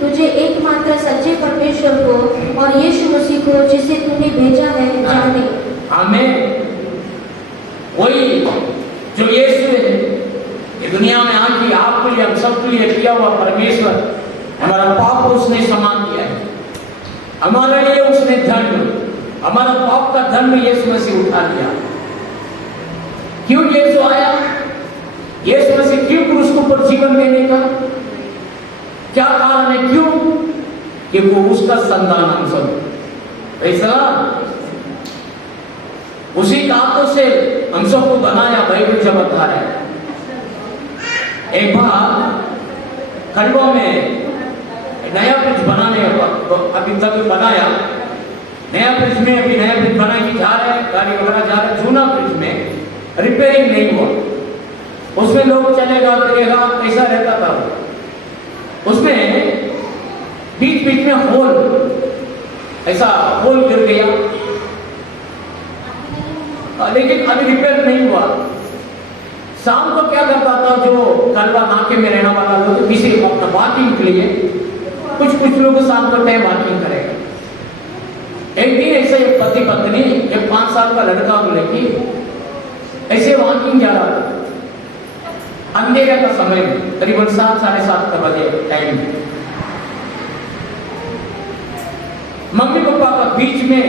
तुझे एकमात्र सच्चे परमेश्वर को और यीशु मसीह को जिसे तूने भेजा है जाने। आमीन। वही जो यीशु है, ये दुनिया में आके आपके लिए, हम सबके लिए किया हुआ परमेश्वर, हमारा पाप उसने समान किया है, हमारे लिए उसने दंड, हमारा पाप का दंड यीशु मसीह उठा लिया। क्यों यीशु आया? यीशु मसीह क्यों क्रूस के ऊपर जीवन देने का क्या कारण है? क्यों? कि वो उसका संतान हम सब, ऐसा उसी के हाथों से हम सबको बनाया। बाइबल जब बता रहे हैं, एक बार खंडवा में नया ब्रिज बनाने का, अभी तक बनाया नया ब्रिज में, अभी नया ब्रिज बना के जा रहे हैं, गाड़ी वगैरह जा रहे हैं, जूना ब्रिज में रिपेयरिंग नहीं हुआ, उसमें लोग चलेगा फिरेगा, कैसा रहता था। उसमें बीच बीच में होल, ऐसा होल गिर गया, लेकिन अभी रिपेयर नहीं हुआ। शाम को क्या करता था, जो खंडवा नाके में रहने वाला लोग किसी अपना वॉकिंग के लिए, कुछ लोग शाम को टाइम वॉकिंग करेगा। एक दिन ऐसे एक पति पत्नी, एक 5 साल का लड़का को लेके ऐसे वॉकिंग जा रहा था अंधेरे का समय में, करीबन 7 साढ़े 7 बजे टाइम। मम्मी पापा का बीच में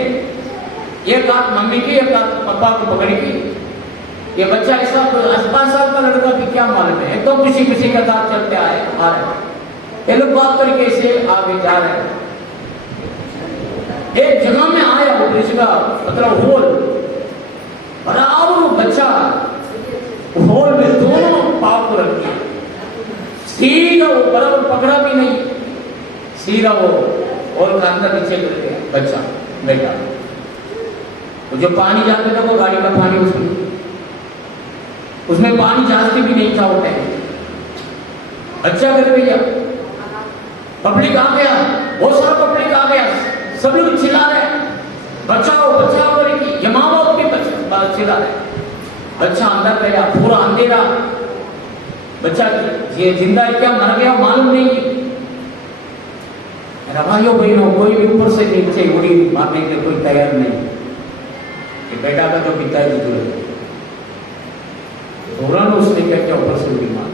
एक हाथ मम्मी की एक हाथ पापा को पकड़ेगी। ये बच्चा ऐसा 5 साल का लड़का भी क्या मालूम है, तो खुशी खुशी का साथ चलते आ रहे हैं। ये लोग बात तरीके से आगे जा रहे हैं। एक जगह में आया वो ब्रिज का मतलब होल, बराबर वो बच्चा होल में दोनों पाँव को रख दिया, सीधा वो बराबर पकड़ा भी नहीं, सीधा वो होल का अंदर नीचे गिर गया बच्चा बेटा। तो जो पानी जाता था वो गाड़ी का पानी उसमें पानी जाती भी नहीं था वो टाइम। बच्चा गिर गया, पब्लिक आ गया, बहुत सारा पब्लिक आ गया, सब लोग चिल्ला रहे बचाओ बचाओ करके, ये माँ बाप भी चिल्ला रहे। बच्चा अंदर गया, पूरा अंधेरा, बच्चा ये जिंदा है क्या मर गया मालूम नहीं। भाइयों बहनों, कोई भी ऊपर से नीचे उड़ी मारने के कोई तैयार नहीं। ये बेटा का जो पिताजी जो है तुरंत उसने क्या किया, ऊपर से उड़ी मार।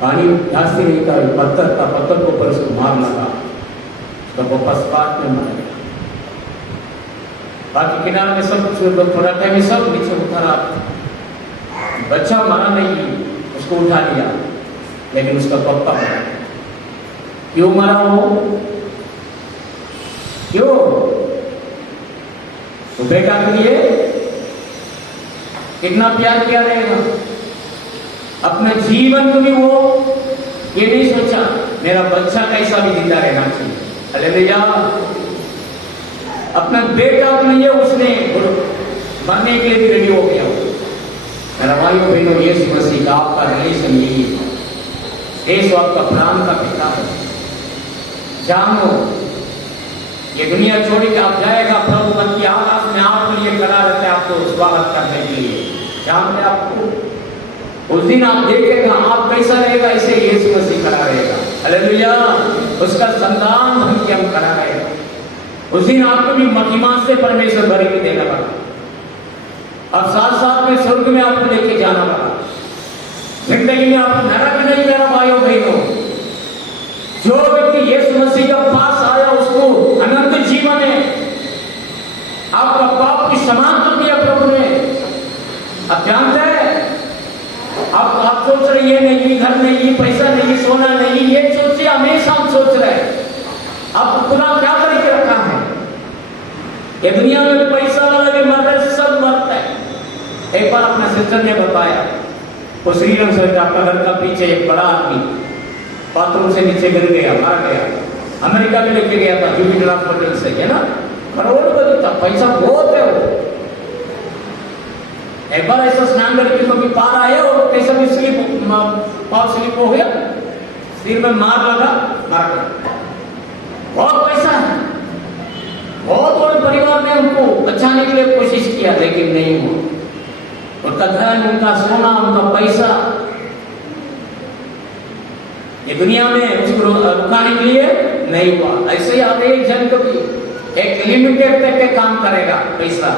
पानी जास्ती नहीं था, पत्थर था, पत्थर को ऊपर से मार लगा, तो वापस पार्क में मर गया। बाकी किनारे में सब थोड़ा टाइम सब नीचे उतरा, बच्चा मरा नहीं, उसको उठा लिया, लेकिन उसका पप्पा मरा। क्यों मरा वो? क्यों? तो बेटा के लिए कितना प्यार किया रहेगा, अपना जीवन को भी वो ये नहीं सोचा मेरा बच्चा कैसा भी जिंदा रहना चाहिए। हालेलुया। अपना बेटा के लिए उसने मरने के लिए भी रेडी हो गया। मेरा भाइयों बहनों, यीशु मसीह का आपका रिलेशन यही है। यीशु आपका प्राण का पिता है। जानो ये दुनिया छोड़ के आप जाएगा, प्रभु मन की आकाश में आपके लिए खड़ा रहता है, आपको स्वागत करने के लिए। जानते आपको उस दिन आप देखेगा आप कैसा रहेगा, ऐसे यीशु मसीह खड़ा रहेगा। हालेलुया। उसका संतान बन के हम खड़ा रहेगा। उस दिन आपको भी महिमा से परमेश्वर भर के देना पड़ा। अब साथ साथ में स्वर्ग में आपको लेके जाना पड़ा। जिंदगी में आप नरक नहीं मेरा भाइयों बहनों। जो व्यक्ति यीशु मसीह के पास आया उसको अनंत जीवन है। आपका पाप की क्षमा कर दिया प्रभु ने। आप जानते हैं आप सोच रहे ये नहीं, घर नहीं, पैसा नहीं, सोना नहीं, ये सोचिए हमेशा हम सोच रहे हैं। आपको खुदा क्या करके रखा है? ये दुनिया में पैसा वाला भी मर रहे, सब मरता है। एक बार अपने सिस्टर ने बताया, वो श्रीरंग सर आपका घर का पीछे एक बड़ा आदमी बाथरूम से नीचे गिर गया, मार गया। अमेरिका में लेके गया था जुपिटर हॉस्पिटल से, है ना, करोड़पति था, पैसा बहुत है वो। एक बार ऐसा स्नान करके कभी पार आया और कैसा भी पाप स्लिप हो गया, सिर में मार लगा, मार गया। बहुत पैसा है, बहुत बड़े परिवार ने उनको बचाने के लिए कोशिश किया, लेकिन नहीं हुआ। उनका धन, उनका सोना, उनका पैसा, ये दुनिया में उसको रुकाने के लिए नहीं हुआ। ऐसे ही आप एक जन को भी एक लिमिटेड तक के काम करेगा पैसा।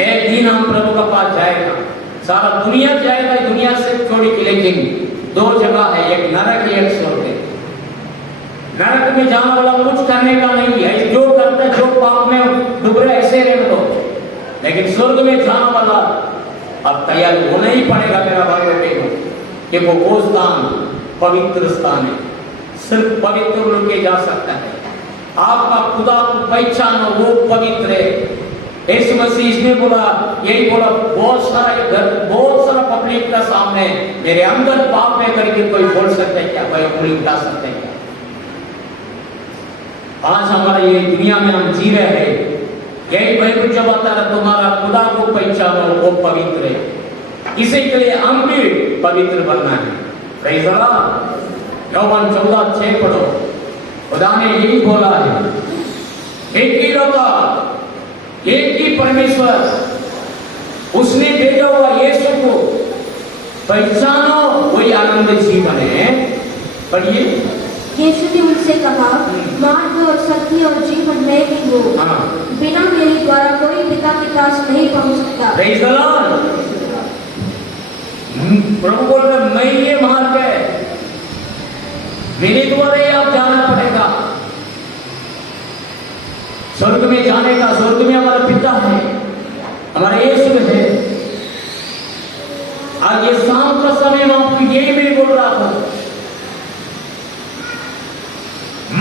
एक दिन हम प्रभु का पास जाएगा, सारा दुनिया जाएगा दुनिया से छोड़ के, लेकिन दो जगह है, एक नरक है, एक स्वर्ग है। नरक में जाने वाला कुछ करने का नहीं है, जो करता है, जो पाप में डूब रहे ऐसे रहने दो। लेकिन स्वर्ग में जाने वाला अब तैयार होना ही पड़ेगा मेरा भाई बेटो, कि वो स्थान पवित्र स्थान है, सिर्फ पवित्र लोग जा सकता है। आपका खुदा को पहचानो, वो पवित्र है। यीशु मसीह इसने बोला, यही बोला, बहुत सारा पब्लिक का सामने मेरे अंदर पाप में करके कोई बोल सकता है क्या, कोई उंगली उठा सकता है क्या? आज हमारा ये दुनिया में हम जी रहे हैं, यही बाइबल जब आता है, तुम्हारा खुदा को पहचानो, वो पवित्र है। इसी के लिए हम भी पवित्र बनना है। Praise the Lord. योहान 14:6 पढ़ो, खुदा ने यही बोला है, एक ही लौटा, एक ही परमेश्वर, उसने भेजा हुआ यीशु को पहचानो, वही आनंद जीवन है। पढ़िए, यीशु ने उनसे कहा, मार्ग और सत्य और जीवन मैं ही हूँ। बिना मेरे द्वारा कोई पिता के पास नहीं पहुँच सकता। Praise the Lord। प्रभु बोल रहे मैं ये मार्ग है, मेरे द्वारा ही आप जाना पड़ेगा। स्वर्ग में जाने का, स्वर्ग में हमारा पिता है, हमारा यीशु है। आज ये शाम का समय में आपको यही मैं बोल रहा हूं,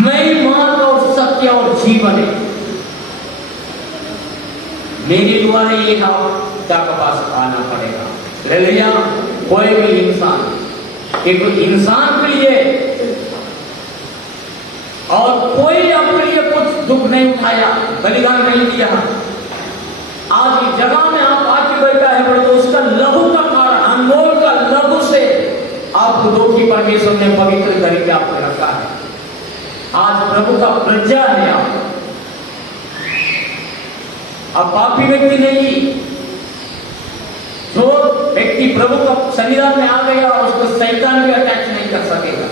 मैं मार्ग और सत्य और जीवन है, मेरे द्वारा ये आप पिता के पास आना पड़ेगा। हालेलुया। कोई भी इंसान, एक इंसान के लिए और कोई अपने लिए कुछ दुख नहीं उठाया, बलिदान नहीं दिया। आज इस जगह में आप आके बैठा है तो उसका लहू का कारण, अनमोल का लहू से आपको दो की परमेश्वर ने पवित्र करके आपको रखा है। आज प्रभु का प्रजा है आप पापी व्यक्ति नहीं। जो व्यक्ति प्रभु का संविधान में आ गया उसको शैतान भी अटैच नहीं कर सकेगा।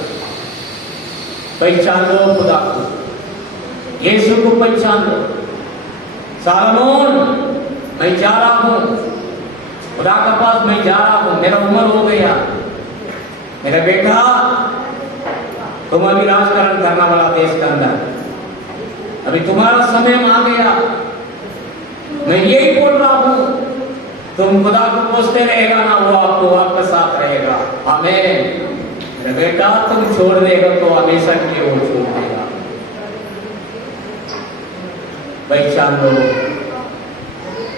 पहचान लो खुदा को, यीशु को पहचान लो। सालमोन, मैं जा रहा हूं खुदा के पास, मैं जा रहा हूं, मेरा उम्र हो गया, मेरा बेटा तुम अभी राजकरण करना वाला देश के अंदर, अभी तुम्हारा समय आ गया। मैं यही बोल रहा हूं, तुम खुदा को पूछते रहेगा ना, वो आपको आपके साथ रहेगा। आमीन। मेरा बेटा तुम छोड़ देगा तो हमेशा के लिए वो छोड़ देगा। पहचान लो,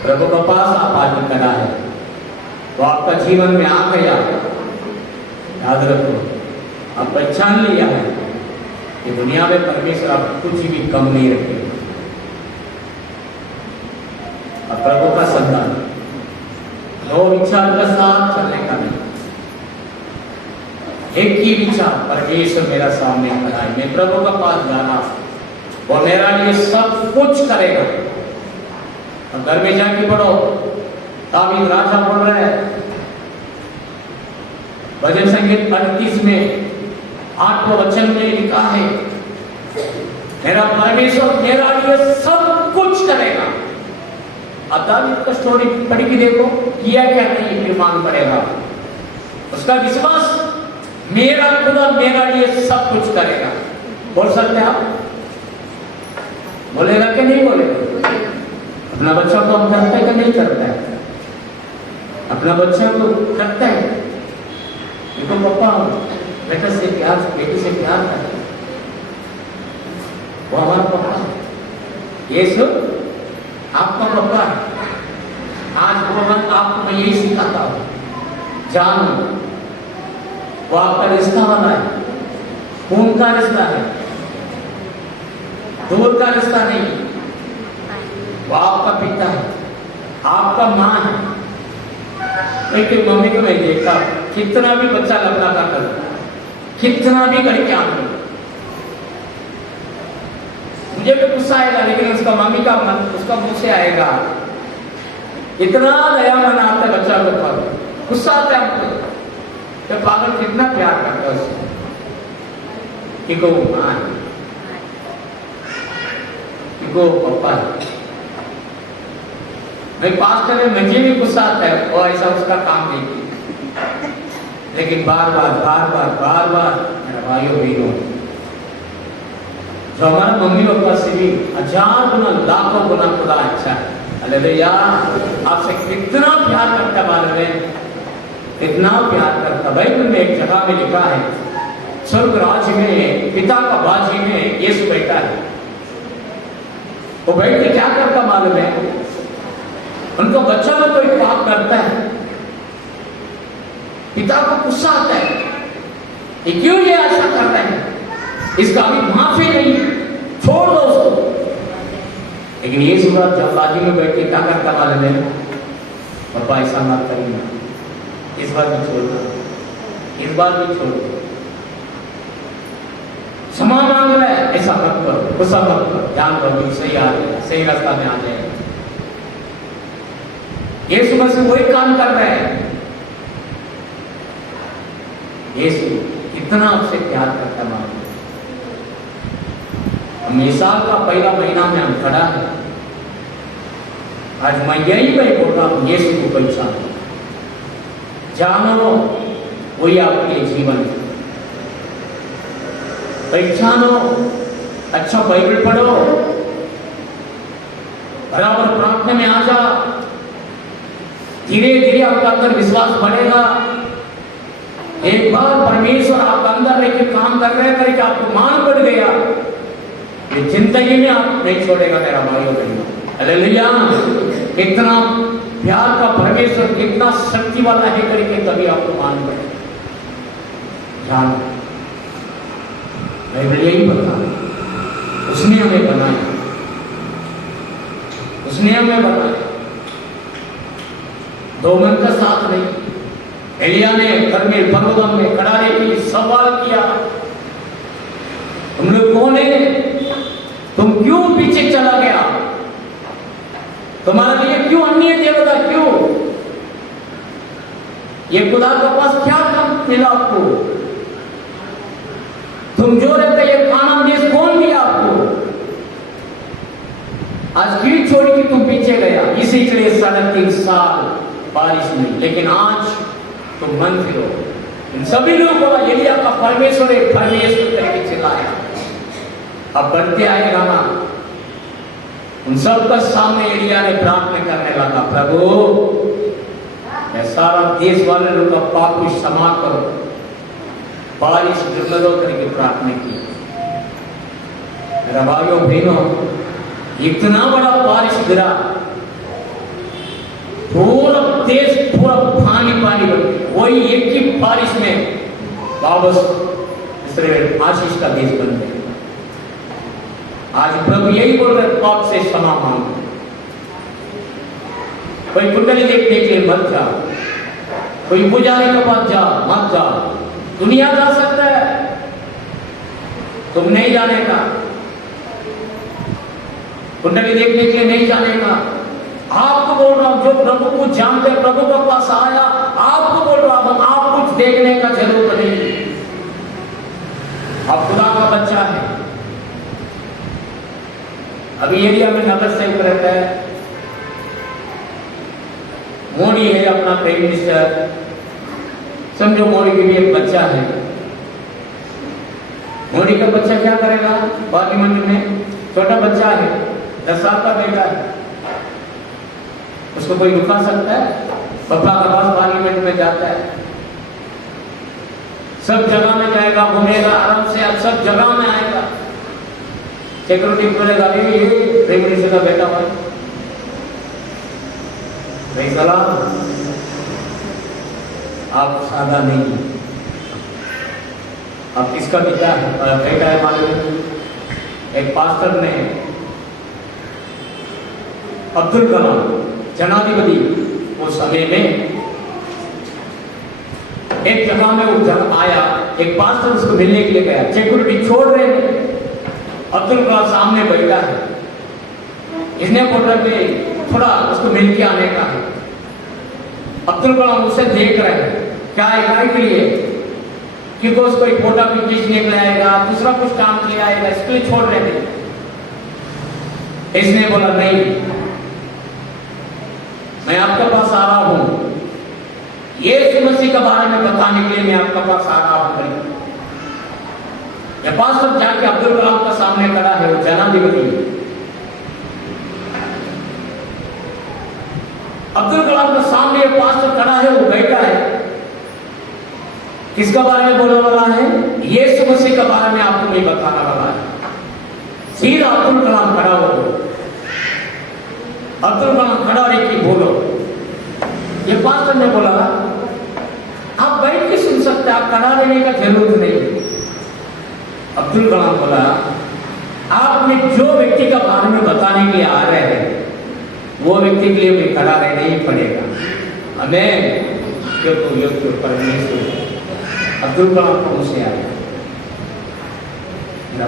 प्रभु के पास आप आगे करा है, वो आपका जीवन में आ गया। याद रखो, आप पहचान लिया है कि दुनिया में परमेश्वर आप कुछ भी कम नहीं रखेगा। और प्रभु का संतान लोग विचार का साथ चलने का नहीं, एक ही विचार, परमेश्वर मेरा सामने खड़ा है, मैं प्रभु का पास जाना, वो मेरा लिए सब कुछ करेगा। और घर में जाके पढ़ो, दाऊद राजा बोल रहा है भजन संगीत 38 में 8वां वचन में लिखा है, मेरा परमेश्वर मेरा लिए सब कुछ करेगा। अब दाऊद का स्टोरी पढ़ के देखो, किया क्या नहीं फिर मान पड़ेगा। उसका विश्वास, मेरा खुदा मेरा लिए सब कुछ करेगा। बोल सकते हैं आप? बोलेगा कि नहीं बोलेगा? अपना बच्चा को हम करते हैं कि नहीं करता है? अपना बच्चा को करता है। देखो पापा बेटा से प्यार, बेटी से प्यार करता है, वो हमारा पापा है। यीशु आपका पापा है। आज भगवान आपको मैं यही सिखाता हूँ, जानो वो आपका रिश्ता वाला है, खून का रिश्ता है, दूर का रिश्ता नहीं। वो आपका पिता है, आपका माँ है। लेकिन मम्मी को मैं देखता कितना भी बच्चा लफड़ा कर, कितना भी करके आते, मुझे भी गुस्सा आएगा, लेकिन उसका मम्मी का मन उसका मुंह से आएगा। इतना दया मनाता है बच्चा को पर गुस्सा आता है हमको, तो पागल कितना प्यार करता है उससे कि को मां है, कि को पापा है। मैं पास्टर है, मुझे भी गुस्सा आता है, वो ऐसा उसका काम नहीं किया, लेकिन बार बार मेरा भाइयों बहनों, जो हमारा मम्मी पापा से भी 1000 गुना लाखों गुना खुदा अच्छा है। हालेलुया। आपसे कितना प्यार करता मालूम है, इतना प्यार करता। बाइबल में एक जगह में लिखा है, स्वर्ग राज्य में पिता का बाजी में यीशु बैठा है। वो बैठ के क्या करता मालूम है, उनको बच्चा में कोई पाप करता है, पिता को गुस्सा आता है, ये क्यों ये ऐसा करता है, इसका अभी माफी नहीं, छोड़ दो उसको। लेकिन ये सुबह जब बाजी में बैठ के क्या करता मालूम है, पापा ऐसा मत करिए, इस बार भी छोड़ दो, इस बार भी छोड़ दो, क्षमा मांग रहा है, ऐसा मत करो, गुस्सा मत करो, जान लो सही आ जाएगा, सही रास्ता में आ जाएगा। यीशु मसीह वही काम कर रहे हैं। यीशु कितना आपसे प्यार करता मालूम, हम साल का पहला महीना में हम खड़ा है। आज मैं यही मैं बोल रहा हूं, यीशु को पहचानो, जानो वही आपके जीवन, पहचानो, अच्छा बाइबल पढ़ो, बराबर प्रार्थना में आ जा, धीरे धीरे आपका अंदर विश्वास बढ़ेगा। एक बार परमेश्वर आपका अंदर लेके काम कर रहे करके आपको मान पड़ गया, ये जिंदगी में आप नहीं छोड़ेगा मेरा भाइयों बहनों। हालेलुया! कितना प्यार का परमेश्वर, कितना शक्ति वाला है करके तभी आपको मान पड़े। जान बाइबल यही बता, उसने हमें बनाया, उसने हमें बनाया, दो मन का साथ नहीं। एलिया ने घर में पर्वतम में खड़ा रह सवाल किया, तुम लोग कौन है, तुम क्यों पीछे चला गया, तुम्हारे लिए क्यों अन्य देवता, क्यों ये खुदा के पास क्या काम मिला आपको, तुम जो रहते ये कानान देश कौन दिया आपको, आज क्यों छोड़ के तुम पीछे गया, इसी के लिए 3.5 साल बारिश नहीं, लेकिन आज तुम मन फिरो। इन सभी लोगों को एलिया का परमेश्वर एक परमेश्वर करके चिल्लाया। अब बढ़ते आएगा ना, उन सबका सामने एलिया ने प्रार्थना करने लगा, प्रभु मैं सारा देश वाले लोग का पाप को क्षमा करो, बारिश गिरने दो करके प्रार्थना की। मेरा भाइयों बहनों, इतना बड़ा बारिश गिरा, पूरा देश पूरा पानी पानी बन गया। वही एक ही बारिश में वापस इसराइल आशीष का देश बन गया। आज प्रभु यही बोल रहे, पाप से क्षमा मांगो, कोई कुंडली देखने के लिए मत जा, कोई पुजारी के पास जा मत जा, दुनिया जा सकता है, तुम नहीं जाने का, कुंडली देखने के लिए नहीं जाने का। आपको बोल रहा हूं, जो प्रभु को जानते प्रभु के पास आया, आपको बोल रहा हूं, आप कुछ देखने का जरूरत नहीं, आप खुदा का बच्चा है। अभी एरिया में नगर सेवक रहता है, मोदी है अपना प्राइम मिनिस्टर, समझो मोदी के भी एक बच्चा है। मोदी का बच्चा क्या करेगा पार्लियामेंट में, छोटा बच्चा है, 10 साल का बेटा है, उसको कोई रुका सकता है? पापा का पास पार्लियामेंट में जाता है, सब जगह में जाएगा, घूमेगा आराम से, अब सब जगह में आएगा, सिक्योरिटी बोलेगा ये प्राइम मिनिस्टर का बेटा हुआ, भाई सलाम, आप सादा नहीं, आप किसका बेटा है मालूम? एक पास्टर ने अब्दुल कलाम जनाधिपति उस समय में एक जगह में वो आया, एक पास्टर उसको मिलने के लिए गया, सिक्योरिटी छोड़ रहे हैं, अब्दुल कलाम सामने बैठा है, इसने बोला कि थोड़ा उसको मिल के आने का है। अब्दुल कलाम उसे देख रहे हैं, क्या है के लिए, क्योंकि उसको एक फोटो भी खींचने के लिए आएगा, दूसरा कुछ काम के लिए आएगा, इसके लिए छोड़ रहे थे। इसने बोला नहीं, मैं आपके पास आ रहा हूं, यीशु मसीह के बारे में बताने के लिए मैं आपके पास आ रहा हूं। ये पास्टर जाके अब्दुल कलाम का सामने खड़ा है, वो जनाधिपति, अब्दुल कलाम के सामने ये पास्टर खड़ा है, वो बैठा है, किसका बारे में बोलने वाला है? यीशु मसीह के बारे में आपको नहीं बताने वाला है। सीधा अब्दुल कलाम खड़ा हो, अब्दुल कलाम खड़ा रह के बोलो। ये पास्टर ने बोला आप बैठ के सुन सकते, आप खड़ा रहने का जरूरत नहीं। अब्दुल कलाम बोला आपने जो व्यक्ति का बारे में बताने के लिए आ रहे हैं, वो व्यक्ति के लिए भी खड़ा रहना ही पड़ेगा, हमें योग्य परमेश्वर। अब्दुल कलाम कौन से आया?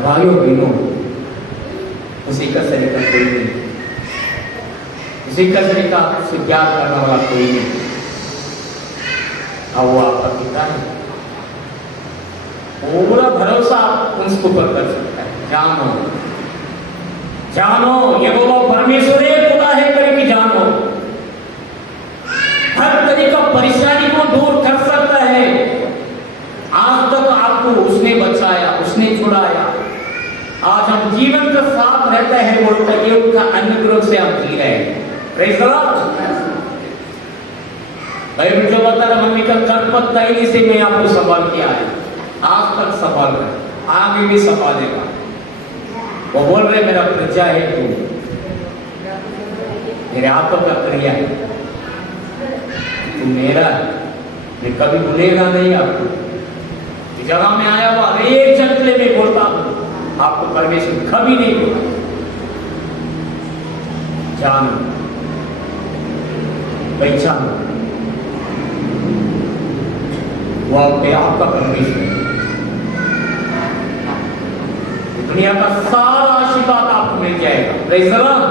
भाइयों बहनों, उसी का तरीका कोई नहीं, उसी का तरीका आपसे प्यार करने वाला कोई नहीं, अब वो आपका पिता है, पूरा भरोसा आप उसके ऊपर कर सकता है। जानो जानो यहोवा परमेश्वर एक खुदा है करके जानो। हर तरीका परेशानी को दूर कर सकता है। आज तक आपको उसने बचाया, उसने छुड़ाया। आज हम जीवन के साथ रहते हैं बोलते हैं, उनका अनुग्रह से हम जी रहे हैं। Praise the Lord. बाइबल जो बता रहा, मम्मी का कर्पत तैली से मैं आपको सवाल किया है, आज तक सवाल है, आगे भी सवालेगा। वो बोल रहे मेरा प्रजा है तू, मेरे हाथों का क्रिया है, तू मेरा, मैं कभी भूलेगा नहीं आपको। इस जगह में आया हुआ हर एक चंचले में बोलता हूं, आपको परमेश्वर कभी नहीं बोला। जानो, पहचानो, वो आपका परमेश्वर है। दुनिया का सारा आशीर्वाद आपको मिल जाएगा। Praise the Lord.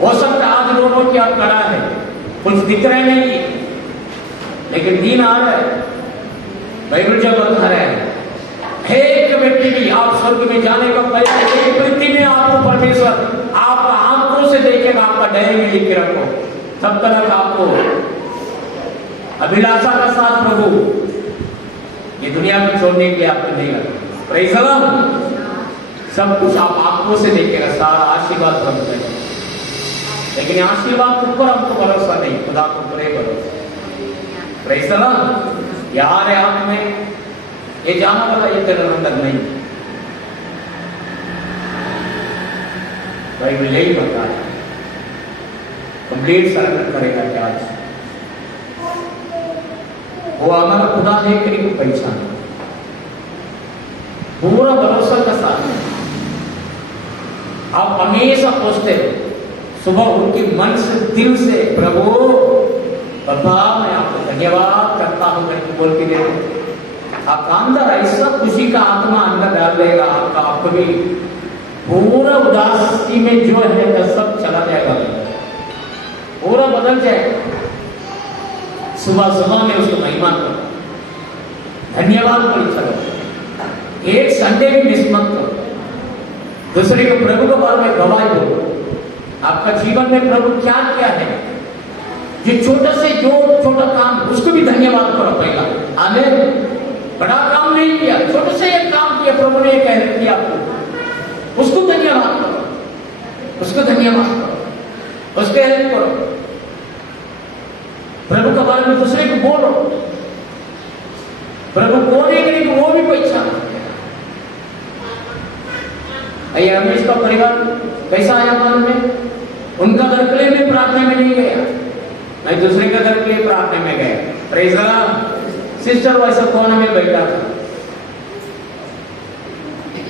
हो सकता है आज लोगों की आप खड़ा है, कुछ दिख रहे नहीं, लेकिन दिन आ रहा है। बाइबल जब बता रहा है, एक व्यक्ति भी आप स्वर्ग में जाने का पहले एक व्यक्ति में आपको परमेश्वर आपका आंखों से देखेगा, आपका डायरी में लिख के रखो। तब तक आपको अभिलाषा का साथ प्रभु ये दुनिया को छोड़ने के लिए आपको नहीं करता। Praise the Lord. सब कुछ आप आंखों से देखेगा, सारा आशीर्वाद बन जाएगा। लेकिन आशीर्वाद के ऊपर हमको भरोसा नहीं, खुदा को ऊपर भरोसा। Praise the Lord. यार है आप में ये जाना वाला ये तेरे अंदर नहीं। बाइबल यही बता है, कंप्लीट सरेंडर करेगा क्या? वो हमारा खुदा है कि नहीं पहचान, पूरा भरोसा के साथ आप हमेशा पूछते हो, सुबह उठ के मन से दिल से, प्रभु बाबा मैं आपको धन्यवाद करता हूं करके बोल के देखो। आपका अंदर ऐसा खुशी का आत्मा अंदर डाल देगा, आपका आपको भी पूरा उदासी में जो है वह सब चला जाएगा, पूरा बदल जाएगा। सुबह सुबह में उसको महिमा करो, धन्यवाद बोल चलो, एक संडे भी मिस मत करो, दूसरे को प्रभु के बारे में गवाही दो। आपका जीवन में प्रभु क्या क्या है, जो छोटा से जो छोटा काम, उसको भी धन्यवाद करो पहला। आमीन। बड़ा काम नहीं किया, छोटे से एक काम किया, प्रभु ने एक हेल्प किया आपको, उसको धन्यवाद करो, उसको धन्यवाद करो, उसके हेल्प करो, प्रभु के बारे में दूसरे को बोलो। प्रभु कौन है कि वो भी पहचान। रमेश का परिवार कैसा आया मालूम में? उनका घर के लिए मैं प्रार्थना में नहीं गया, मैं दूसरे के घर के लिए प्रार्थना में गया। Praise the Lord. सिस्टर वैसा कोने में बैठा था।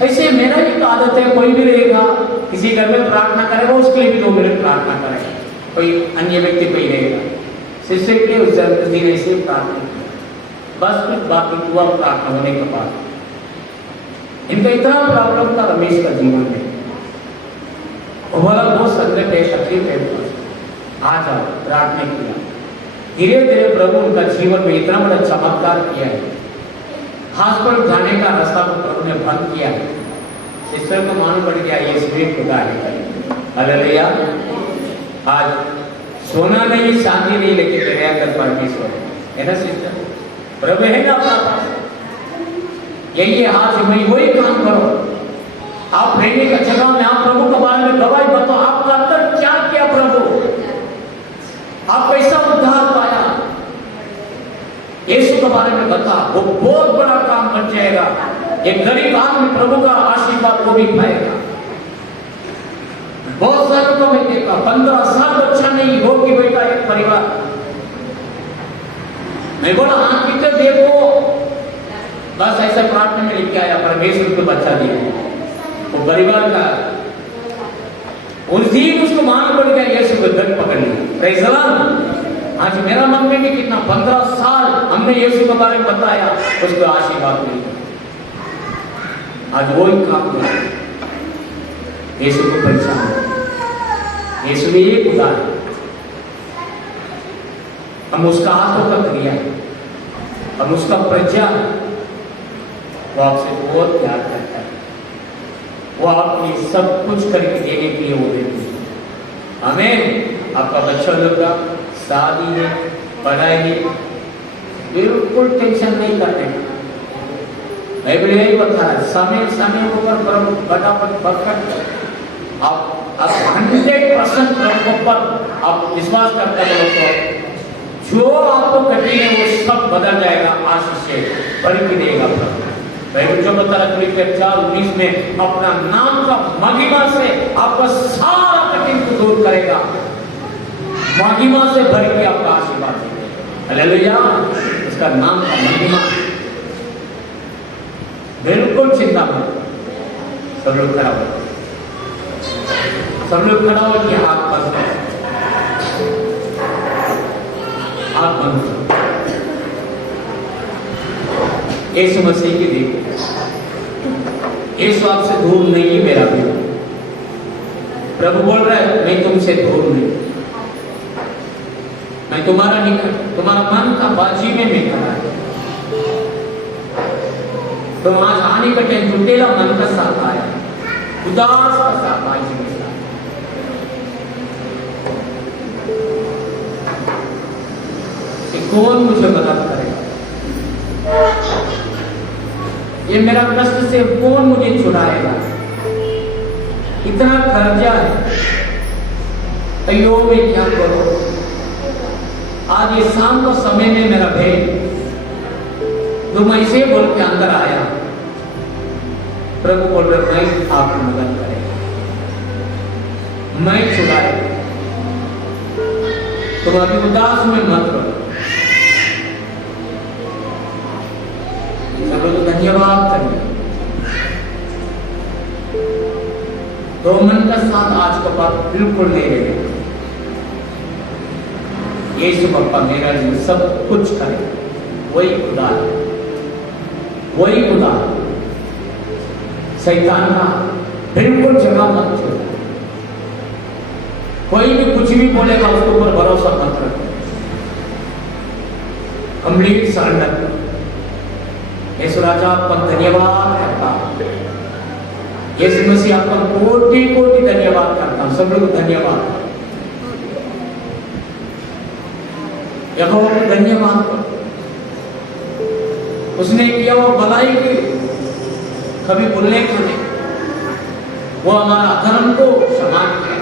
ऐसे मेरा भी आदत है, कोई भी रहेगा किसी घर में प्रार्थना करेगा, उसके लिए भी 2 मिनट प्रार्थना करेगा। कोई अन्य व्यक्ति कोई रहेगा, सिस्टर के लिए उस दिन ऐसे प्रार्थना किया, बस कुछ बाकी हुआ प्रार्थना होने के बाद। इनका इतना प्रॉब्लम था रमेश का जीवन में, बहुत संकट है, तकलीफ है, आ जाओ प्रार्थना किया। धीरे धीरे प्रभु उनका जीवन में इतना बड़ा चमत्कार किया है, हॉस्पिटल जाने का रास्ता को प्रभु ने बंद किया है। सिस्टर को मालूम पड़ गया ये स्वीट खुदा है। हालेलुया। आज सोना नहीं, शांति नहीं, लेकिन मेरे अंदर परमेश्वर है ना सिस्टर, प्रभु है ना आपका पास। यही है, आज मैं वही काम करो। आप रहने का जगह में आप प्रभु के बारे में गवाही बताओ, आपका अंदर क्या किया प्रभु, आप कैसा उद्धार पाया, यीशु के बारे में बता। वो बहुत बड़ा काम बन जाएगा। एक गरीब आदमी प्रभु का आशीर्वाद वो भी पाएगा। बहुत सारे को मैं देखा, 15 साल बच्चा नहीं हो कि बेटा एक परिवार, मैं बोला हाँ कितने देखो, बस ऐसा प्रार्थना में लिख के आया, परमेश्वर को बच्चा दिया। वो परिवार का उस दिन उसको मालूम पड़ गया, यीशु को दर्द पकड़ लिया। Praise the Lord. आज मेरा मन में भी कितना 15 साल हमने यीशु के बारे में बताया, उसको आशीर्वाद मिला। आज वो ही काम करो, यीशु को पहचानो। यीशु भी एक खुदा है, हम उसका हाथों का क्रिया है, हम उसका प्रजा, वो आपसे बहुत प्यार करता है। वो आपके लिए सब कुछ करके देने के लिए वो देते हैं। हमें आपका बच्चा लोग का शादी है, पढ़ाई है, बिल्कुल टेंशन नहीं करने का। बाइबल यही बता है, समय समय ऊपर प्रभु फटाफट बरकत आप 100% प्रभु पर आप विश्वास करते हो तो जो आपको कठिन है वो सब बदल जाएगा, आशीष से भर के देगा प्रभु। बाइबल जो बता रहा है 4:19 में अपना नाम का महिमा से आपका सारा कठिन को दूर करेगा, महिमा से भर के आपका आशीर्वाद देगा। हालेलुया, इसका नाम का महिमा। बिल्कुल चिंता मत। सब लोग खड़ा हो, सब लोग खड़ा हो कि हाथ बंद करो, हाथ बंद करो। यीशु मसीह की देखो, यीशु आपसे दूर नहीं है मेरा बेटा। प्रभु बोल रहा है मैं तुमसे दूर नहीं, मैं तुम्हारा निकट, तुम्हारा मन का बाजी में मैं खड़ा है। तुम आज आने का टाइम जुटेला मन का साथ आया, उदास का साथ बाजी में साथ। कौन मुझे मदद करेगा, ये मेरा कष्ट से कौन मुझे छुड़ाएगा, इतना कर्जा है, अयो मैं क्या करूं। आज ये शाम को समय में मेरा भेद तुम ऐसे बोल के अंदर आया, प्रभु बोल रहे मैं आपकी मदद करेगा, मैं छुड़ाएगा। तुम अभी उदास में मत रहो। तो धन्यवाद करिए, तो मन का साथ आज का बात बिल्कुल ले रहे। यीशु पप्पा मेरा लिए सब कुछ करे, वही खुदा है, वही खुदा है। शैतान का बिल्कुल जगह मत छोड़ो, कोई भी कुछ भी बोलेगा उसके ऊपर भरोसा मत रखो, कंप्लीट सरेंडर करो। यीशु राजा आपका धन्यवाद करता हूं, यीशु मसीह आपका कोटि कोटि धन्यवाद करता हूं। सब लोग धन्यवाद, यहोवा को धन्यवाद करो। उसने किया वो भलाई की, कभी भूलने को नहीं, वो हमारा धर्म को क्षमा किया,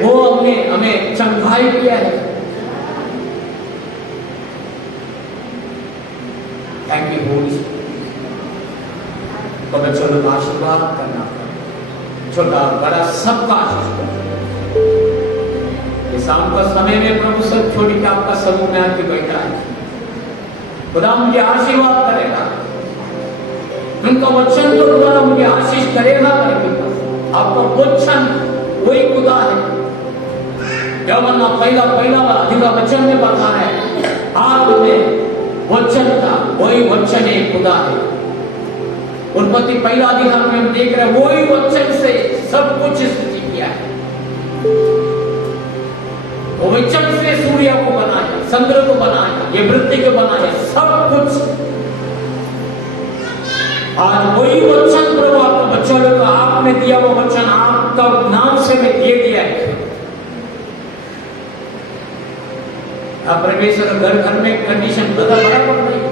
वो हमें चंगाई किया है। Thank you Holi spirit. तो बच्चों को आशीर्वाद करना, छोटा बड़ा सबका आशीर्वाद। शाम का समय में प्रभु सब छोड़ के आपका समूह में आके बैठा है, खुदा मुझे आशीर्वाद करेगा, उनका वचन तो द्वारा मुझे आशीष करेगा करके आपका वचन वही खुदा है। यौवन पहला अधिका वचन में बता है, आप में वचन था, वही वचन एक खुदा है। उत्पत्ति पहला अधिकार में हम देख रहे हैं, वही वचन से सब कुछ सृष्टि किया है। वो वचन से सूर्य को बनाया, चंद्र को बनाया, ये पृथ्वी को बनाया, सब कुछ। आज वही वचन प्रभु आपका बच्चों को आपने दिया, वो वचन आपका नाम से मैं दे दिया है। आप परमेश्वर घर में कंडीशन बराबर नहीं,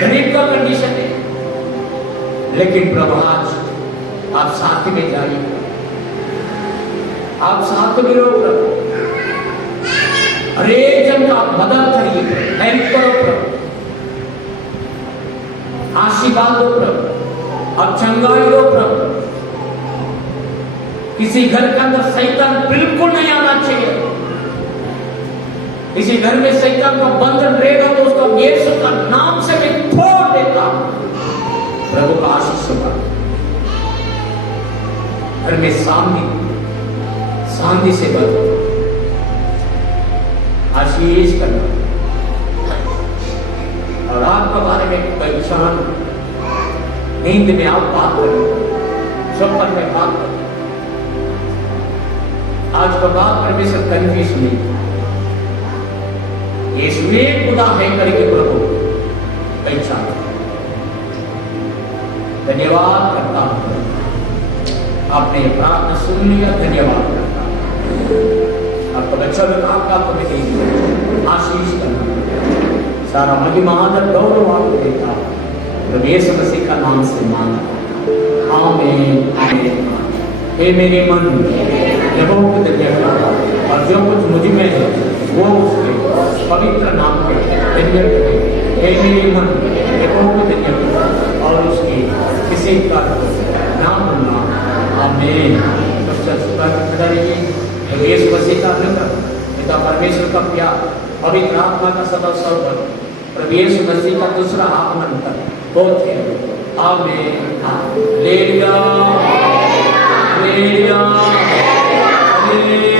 गरीब का कंडीशन है, लेकिन प्रभु आज आप साथ में जाइए, आप साथ में रहो प्रभु, हर एक जन का मदद करिए, हेल्प करो प्रभु, आशीर्वाद दो प्रभु, अब चंगाई दो प्रभु। किसी घर के अंदर शैतान बिल्कुल नहीं आना चाहिए। किसी घर में शैतान का बंधन रहेगा तो उसका यीशु का नाम से मैं तोड़ देता हूं। प्रभु का आशीष होगा, घर में शांति से बदलो, आशीष करना। और आपके बारे में परेशान, नींद में आप बात करें, स्वप्न में बात करें, आज का बात परमेश्वर कंफ्यूज नहीं, यीशु एक खुदा है करके प्रभु पहचान। धन्यवाद करता हूँ। आपने प्रार्थना सुन लिया, धन्यवाद करता हूँ। आपका बच्चा भी आपका पवित्र आशीष करना, सारा महिमा आदर गौरव आपको देता हूँ। प्रभु यीशु मसीह का नाम से मांगता हूँ, आमीन आमीन। हे मेरे मन प्रभु को धन्य कर, और जो कुछ मुझ में है वो उसके पवित्र नाम को धन्य करे। हे मेरे मन प्रभु को धन्य कर, और उसकी किसी कार्य को ना भूलना। आमीन। तो खड़ा रहिए। प्रभु यीशु मसीह का अनुग्रह, पिता परमेश्वर का प्यार, पवित्र आत्मा का सदा सर्वत्र, प्रभु यीशु मसीह का दूसरा आगमन तक होते हैं। आमीन। Hallelujah hallelujah hallelujah.